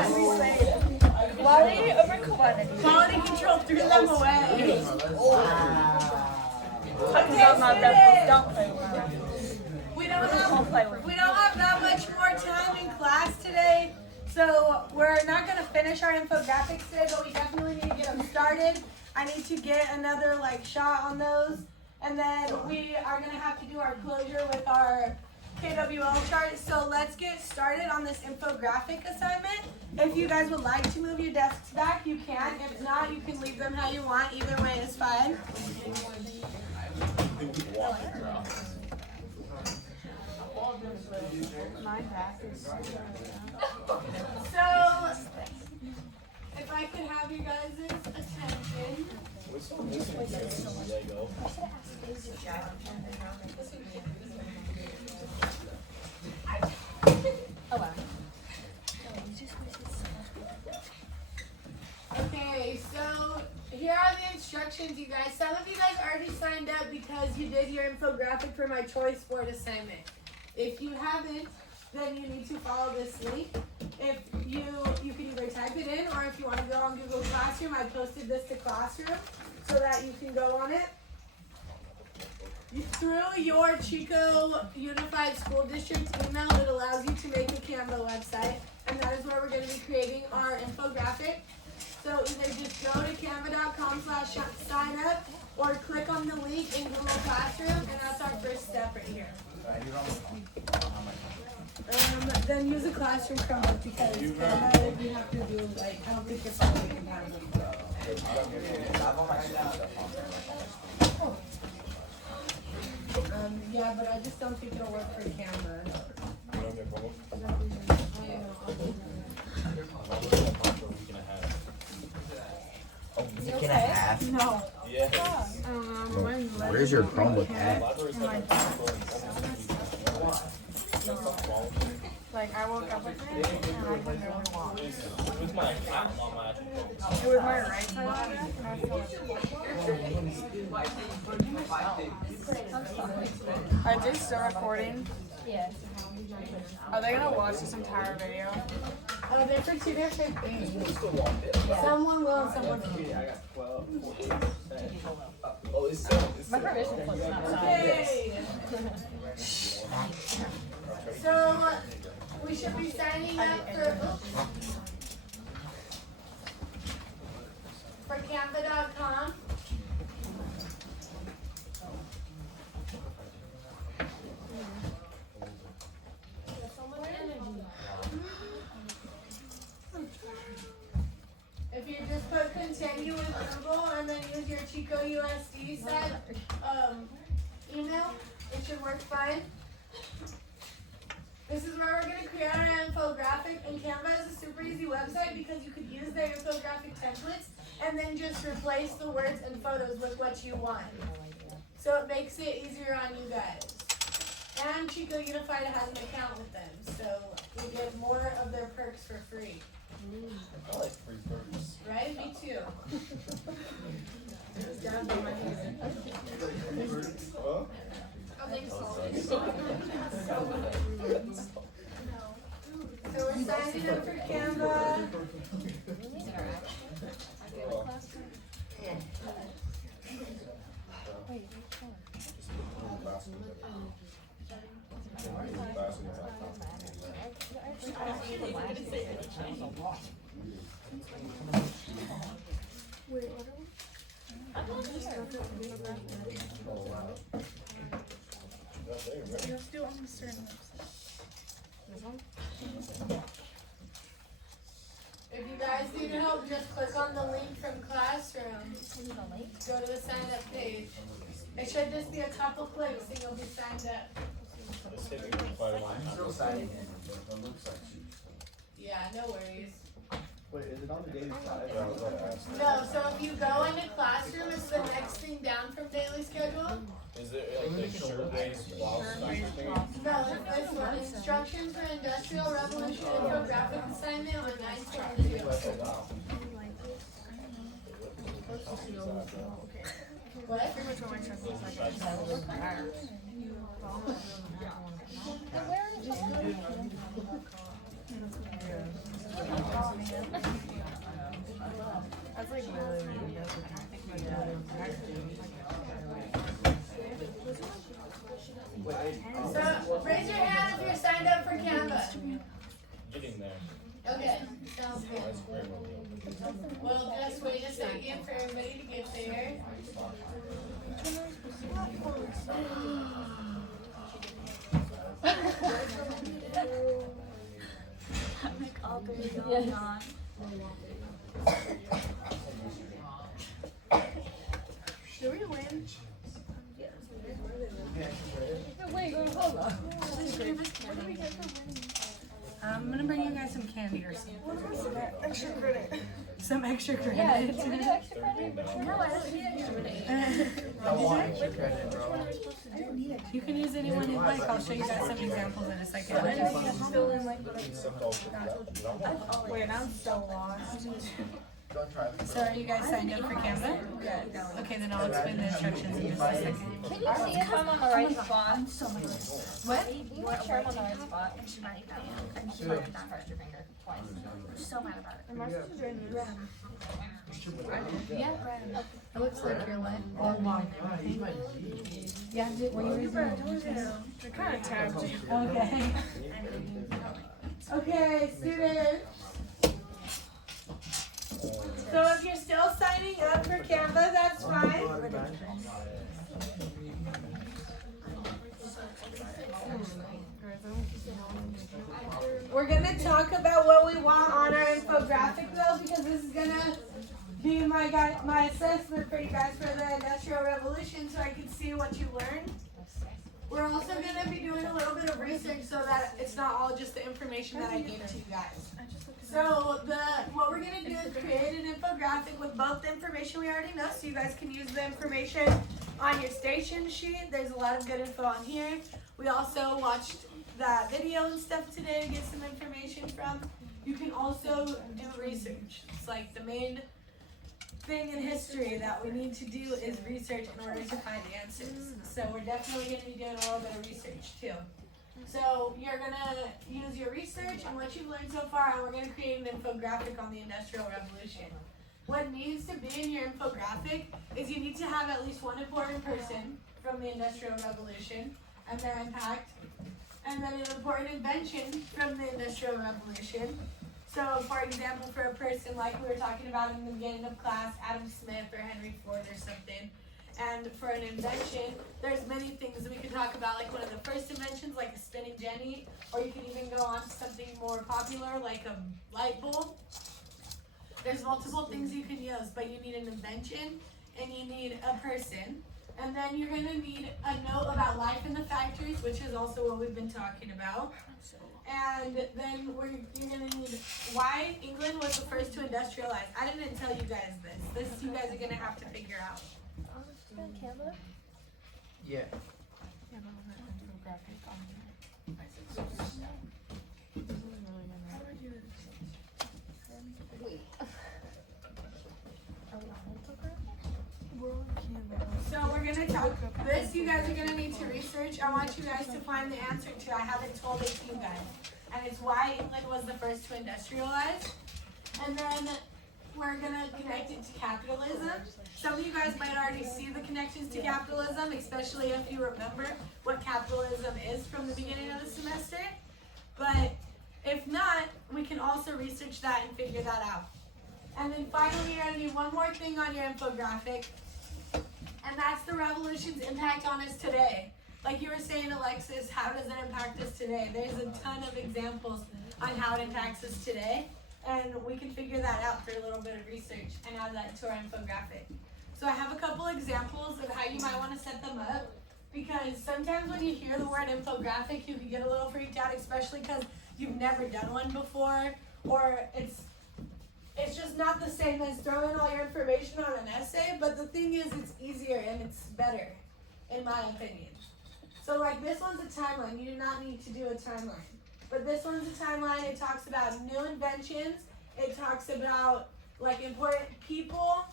Quality over quantity. Quality control threw them away. Okay, Don't play students. with that. We don't have that much more time in class today. So we're not going to finish our infographics today, but we definitely need to get them started. I need to get another shot on those. And then we are going to have to do our closure with our KWL chart. So let's get started on this infographic assignment. If you guys would like to move your desks back, you can. If not, you can leave them how you want. Either way is fine. My back is So, if I could have you guys' attention. Oh, wow. Okay, so here are the instructions, you guys. Some of you guys already signed up because you did your infographic for my choice board assignment. If you haven't, then you need to follow this link. If you can either type it in, or if you want to go on Google Classroom, I posted this to Classroom so that you can go on it. through your Chico Unified School District email, it allows you to make a Canva website, and that is where we're going to be creating our infographic. So either just go to canva.com/sign up or click on the link in Google Classroom, and that's our first step right here. Then use a Classroom Chromebook because Canva you have to do like, I don't think it's something compatible. Yeah, but I just don't think it'll work for Canva. Week and a half? No. Yes. Where's your Chromebook at? Like, I woke up with it, and I can barely walk. With my account on my It was my right side on it, and I feel like... Are they still recording? Yeah. Are they gonna watch this entire video? Oh, they're for two different things. Someone will and someone won't. My permission slip's not signed. Okay. So we should be signing up for Canva.com. If you just put continue with Google and then use your Chico USD site email, it should work fine. This is where we're going to create our infographic, and Canva is a super easy website because you could use their infographic templates and then just replace the words and photos with what you want. So it makes it easier on you guys. And Chico Unified has an account with them, so you get more of their perks for free. I like free perks. Right? Me too. Huh? So we're signing up for Canva. Let's do it on a certain website. If you guys need help, just click on the link from Classroom. Go to the sign up page. It should just be a couple clicks and you'll be signed up. It's taking me quite a long time. Yeah, no worries. Wait, is it on the daily side? No, so if you go into Classroom, it's the next thing down from daily schedule. Is there like the shirt-based blouse thing? No, it's this one. Instructions for Industrial Revolution infographic assignment on 9/22. What? Pretty much what my trust is like. I just look tired. That's like literally my dad is tired. So raise your hand if you're signed up for Canva. Getting there. Okay, sounds good. That's great. We'll just wait a second for everybody to get there. Like all three going on. Should we win? I'm gonna bring you guys some candy or something. Extra credit. Some extra credit. Yeah, can we do extra credit? No, I don't need extra credit. I want extra credit, bro. You can use anyone you like. I'll show you guys some examples in a second. Wait, I'm so lost. Don't try this. So are you guys signed up for Canva? Okay, then I'll explain the instructions in just a second. Can you see if I'm on the right spot? What? You make sure I'm on the right spot. Sure. twice. We're so mad about it. Am I supposed to join this? Yeah. It looks like you're lit. Oh my god, he's my Yeah, what are you reading? I kind of tagged you. Okay. Okay, students. So if you're still signing up for Canva, that's fine. We're gonna talk about what we want on our infographic though, because this is gonna be my assessment for you guys for the Industrial Revolution, so I can see what you learned. We're also gonna be doing a little bit of research so that it's not all just the information that I gave to you guys. So what we're gonna do is create an infographic with both the information we already know, so you guys can use the information on your station sheet. There's a lot of good info on here. We also watched that video and stuff today to get some information from. You can also do research. It's like the main thing in history that we need to do is research in order to find answers. So we're definitely going to be doing a little bit of research too. So you're going to use your research and what you've learned so far, and we're going to create an infographic on the Industrial Revolution. What needs to be in your infographic is you need to have at least one important person from the Industrial Revolution and their impact, and then an important invention from the Industrial Revolution. So, for example, for a person like we were talking about in the beginning of class, Adam Smith or Henry Ford or something. And for an invention, there's many things that we could talk about, like one of the first inventions, like a spinning jenny, or you can even go on to something more popular, like a light bulb. There's multiple things you can use, but you need an invention and you need a person. And then you're going to need a note about life in the factories, which is also what we've been talking about. And then you're going to need why England was the first to industrialize. I didn't tell you guys this. This you guys are going to have to figure out. Yeah. So we're going to talk this. You guys are going to need to research. I want you guys to find the answer to. I haven't told it to you guys. And it's why England was the first to industrialize. And then we're going to connect it to capitalism. Some of you guys might already see the connections to capitalism, especially if you remember what capitalism is from the beginning of the semester. But if not, we can also research that and figure that out. And then finally, you're going to need one more thing on your infographic, and that's the revolution's impact on us today. Like you were saying, Alexis, how does it impact us today? There's a ton of examples on how it impacts us today, and we can figure that out through a little bit of research and add that to our infographic. So I have a couple examples of how you might want to set them up, because sometimes when you hear the word infographic, you can get a little freaked out, especially because you've never done one before, or it's just not the same as throwing all your information on an essay, but the thing is it's easier and it's better, in my opinion. So like this one's a timeline. You do not need to do a timeline. But this one's a timeline. It talks about new inventions. It talks about like important people.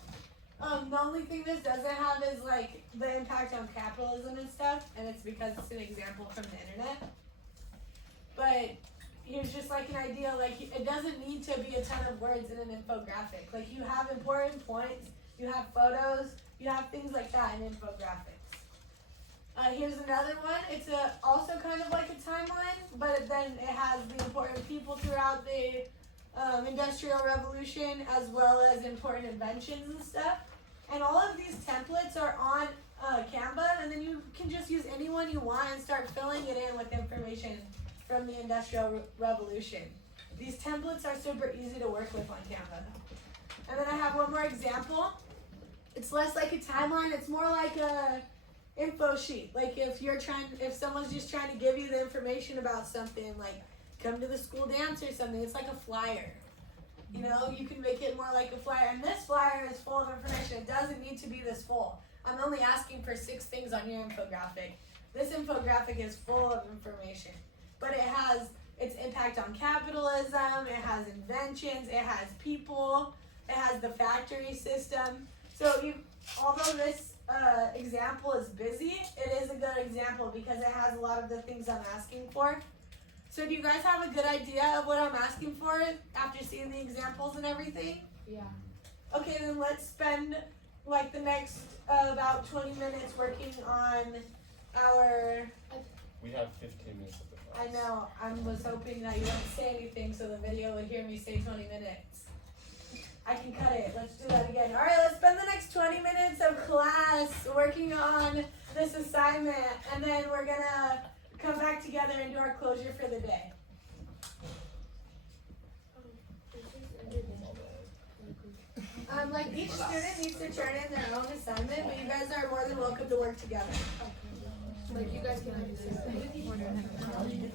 The only thing this doesn't have is like the impact on capitalism and stuff, and it's because it's an example from the internet. But here's just like an idea, like it doesn't need to be a ton of words in an infographic. Like you have important points, you have photos, you have things like that in infographics. Here's another one. It's also kind of like a timeline, but then it has the important people throughout the Industrial Revolution, as well as important inventions and stuff. And all of these templates are on Canva, and then you can just use any one you want and start filling it in with information from the Industrial Revolution. These templates are super easy to work with on Canva. And then I have one more example. It's less like a timeline, it's more like a info sheet. Like if someone's just trying to give you the information about something, like come to the school dance or something, it's like a flyer. You know, you can make it more like a flyer. And this flyer is full of information. It doesn't need to be this full. I'm only asking for 6 things on your infographic. This infographic is full of information. But it has its impact on capitalism, it has inventions, it has people, it has the factory system. So although this example is busy, it is a good example because it has a lot of the things I'm asking for. So do you guys have a good idea of what I'm asking for after seeing the examples and everything? Yeah. Okay, then let's spend like the next about 20 minutes working on our, We have 15 minutes of the class. I know, I was hoping that you wouldn't say anything so the video would hear me say 20 minutes. I can cut it, let's do that again. Alright, let's spend the next 20 minutes of class working on this assignment, and then we're gonna come back together and do our closure for the day. Like each student needs to turn in their own assignment, but you guys are more than welcome to work together. Like you guys can do the same thing. We're doing it.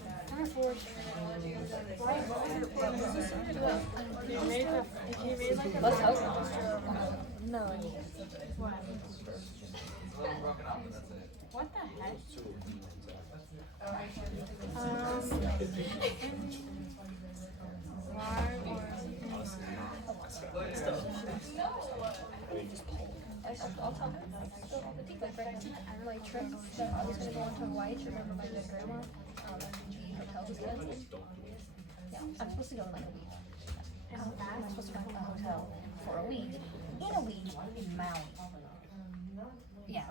Let's hope not. No. What the heck? I'll tell her. I think like right now, I really tripped that I was gonna go into Hawaii to remember my dead grandma. And the hotel was expensive. Yeah, I'm supposed to go in like a week. I'm supposed to go to a hotel for a week. In a week in Maui. Yeah.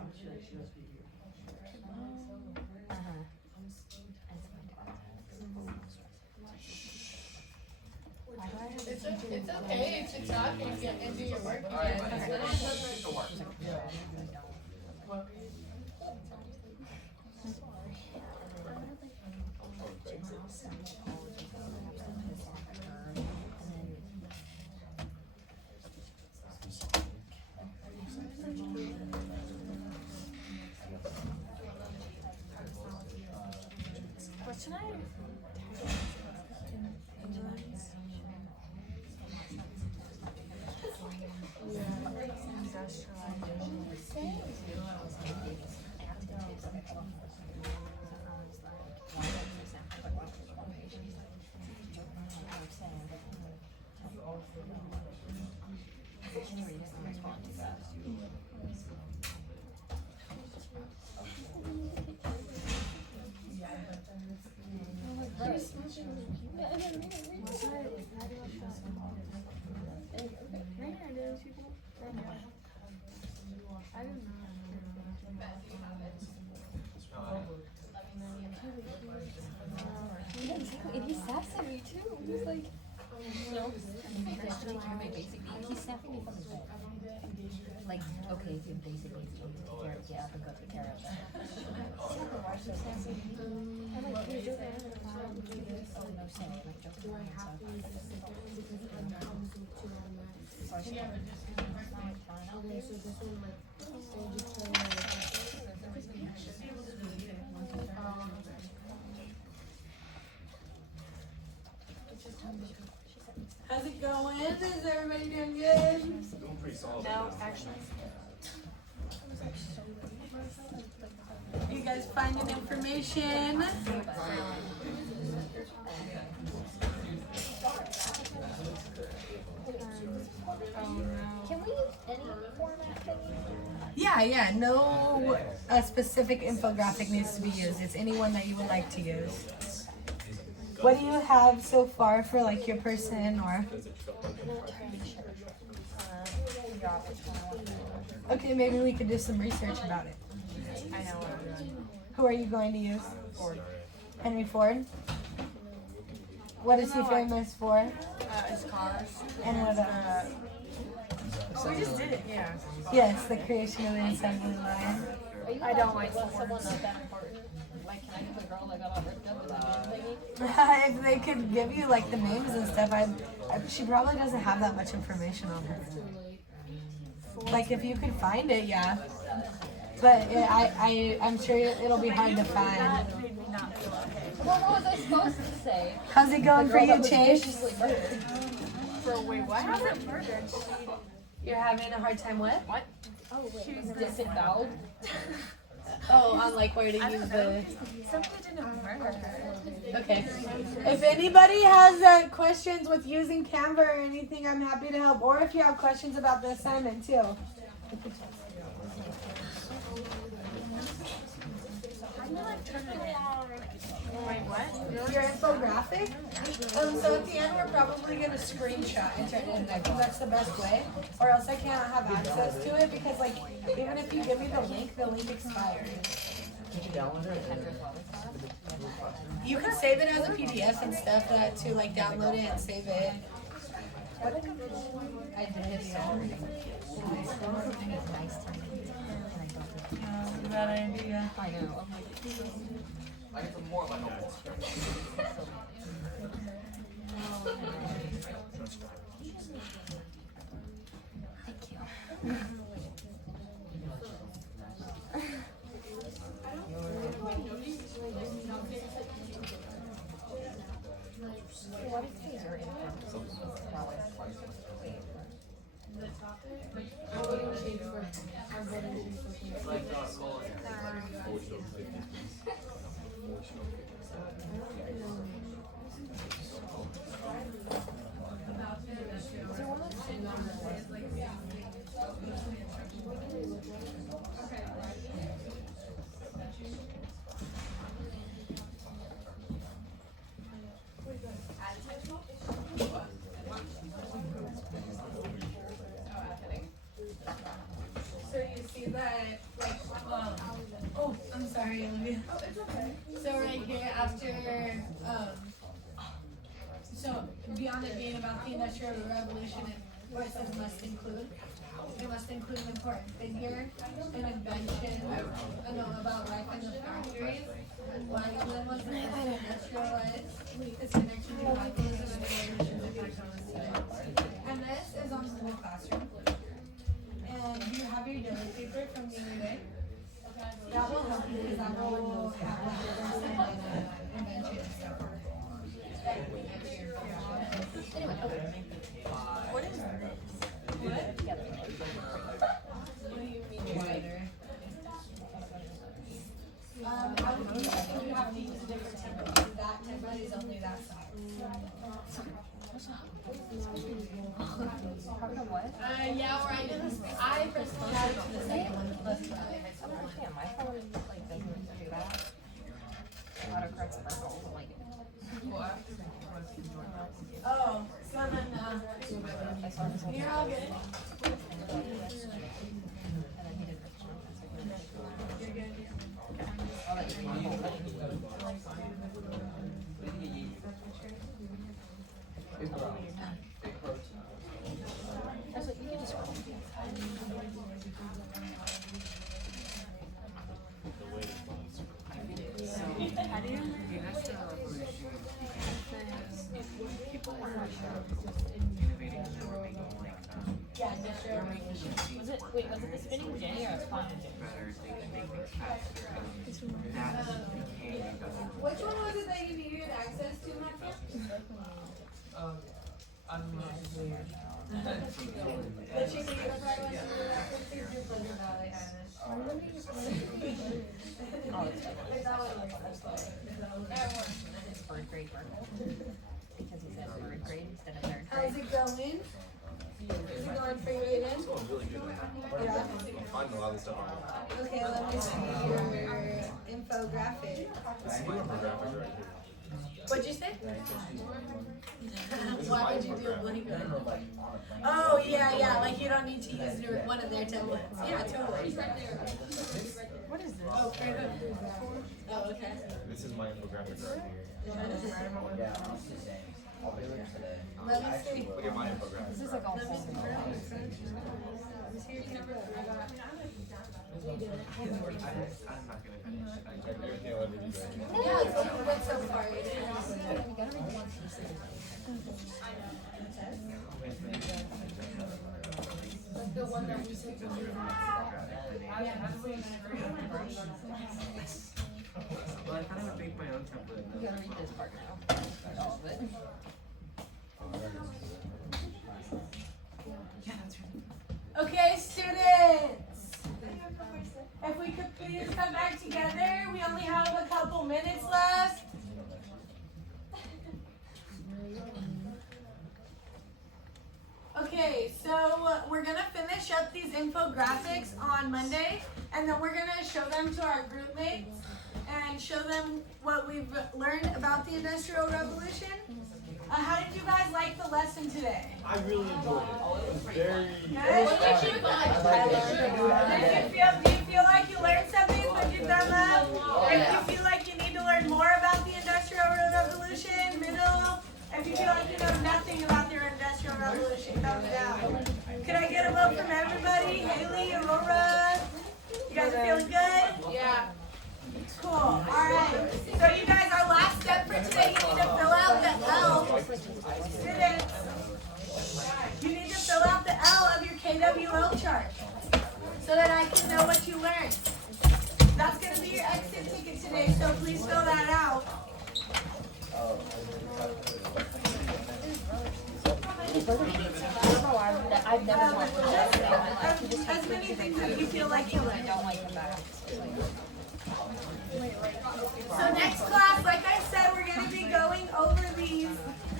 It's okay to talk and do your work. What should I? And he snaps at me too. He's like, no. He's snapping me from his bed. Like, okay, if you basically get up and go take care of that. I'm like, can you do that? Oh, no, Sam, like, joking around and stuff. So I should How's it going? Is everybody doing good? Doing pretty solid. No, actually. You guys finding information? Can we use any format thing? Yeah, no specific infographic needs to be used. It's any one that you would like to use. What do you have so far for like your person or? Okay, maybe we could do some research about it. I know what I'm doing. Who are you going to use? Ford. Henry Ford? What is he famous for? His cars. And what else? We just did it, yeah. Yes, the creation of the assembly line. I don't like someone not that important. Like, can I give a girl that got all ripped up with a thingy? If they could give you like the names and stuff, she probably doesn't have that much information on her. Like if you could find it, yeah. But I'm sure it'll be hard to find. Well, what was I supposed to say? How's it going for you, Chase? Viciously murdered. For wait, what? How's it murdered? You're having a hard time what? What? Oh, wait. She was disemboweled. Oh, on like where to use the. Somebody didn't murder her. Okay. If anybody has questions with using Canva or anything, I'm happy to help. Or if you have questions about the assignment too. Wait, what? Your info infographic. So at the end, we're probably gonna screenshot and turn it in. I think that's the best way, or else I can't have access to it because, like, even if you give me the link expires. Did you download it? You can save it as a PDF and stuff to like download it and save it. I did, yeah. Bad idea. I know. I get some more like a wall. Thank you. What if these are in So you see that, like, oh, I'm sorry, Olivia. Oh, it's okay. So right here, after, so beyond it being about the Industrial Revolution, where it says must include, it must include an important figure, an invention, about life in the factories, why England was industrialized, its connection to capitalism and the relations of economists today. And this is on Google Classroom. And you have your daily paper from the other day. That will help you because that will have like your invention and stuff. Anyway, okay. What is this? What? What do you mean wider? You have to use a different template. That template is only that size. What? Yeah, or I did this. I personally had it to the second one. Let's try it. I don't understand. My phone like doesn't do that. Autocorrect sparkles. I'm like, Oh, so then, you're all good. You're good. that's what you can just scroll. People were innovating and they were making like Yeah, industrial. Was it? Wait, was it the spinning Jenny or a sponge? better things to make things faster. That became industrial. Which one was it that you needed access to, Matthew? I'm not sure. That you needed access to Please do Pleasant Valley Irish. Oh, it's Like that one works. That one. It's bird grade work. Because he said bird grade instead of third How's grade. it going? Is it going for you, Aiden? Yeah. Find a lot of stuff on Okay, let me see your infographic. What'd you say? Why would you do a blank one? Oh, yeah, like you don't need to use one of their templates. Yeah, totally. What is this? Oh, fair enough. Oh, okay. This is my infographic right here. Yeah, I'm just saying. I'll be there today. Let me see. Look at my infographic. This is like all Let me see. full. Let me see your camera. I'm not gonna finish. Everything I love you guys. Yeah, it's looking good so far. We gotta read the one piece. Like the one that we took. Well, I thought I would make my own template. We gotta read this part now. All of it. Okay, students. If we could please come back together. We only have a couple minutes left. Okay, so we're gonna finish up these infographics on Monday, and then we're gonna show them to our group mates, and show them what we've learned about the Industrial Revolution. How did you guys like the lesson today? I really enjoyed it. It was very. Do you feel like you learned something? Put your thumb up. If you feel like you need to learn more about the Industrial Revolution, middle. If you feel like you know nothing about the Industrial Revolution, thumbs down. Could I get a vote from everybody? Haley, Aurora. You guys are feeling good? Yeah. Cool. All right. So you guys, our last step for today, you need to fill out the L. Students, you need to fill out the L of your KWL chart so that I can know what you learned. That's going to be your exit ticket today, so please fill that out. I've never watched it. As many things as you feel like you learned. I don't like the back. So next class, like I said, we're going to be going over these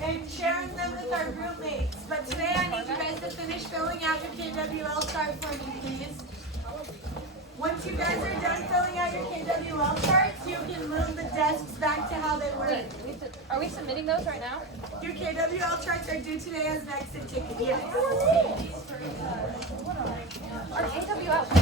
and sharing them with our group mates. But today I need you guys to finish filling out your KWL chart for me, please. Once you guys are done filling out your KWL charts, you can move the desks back to how they were. Are we submitting those right now? Your KWL charts are due today as an exit ticket. Yes. Our KWL.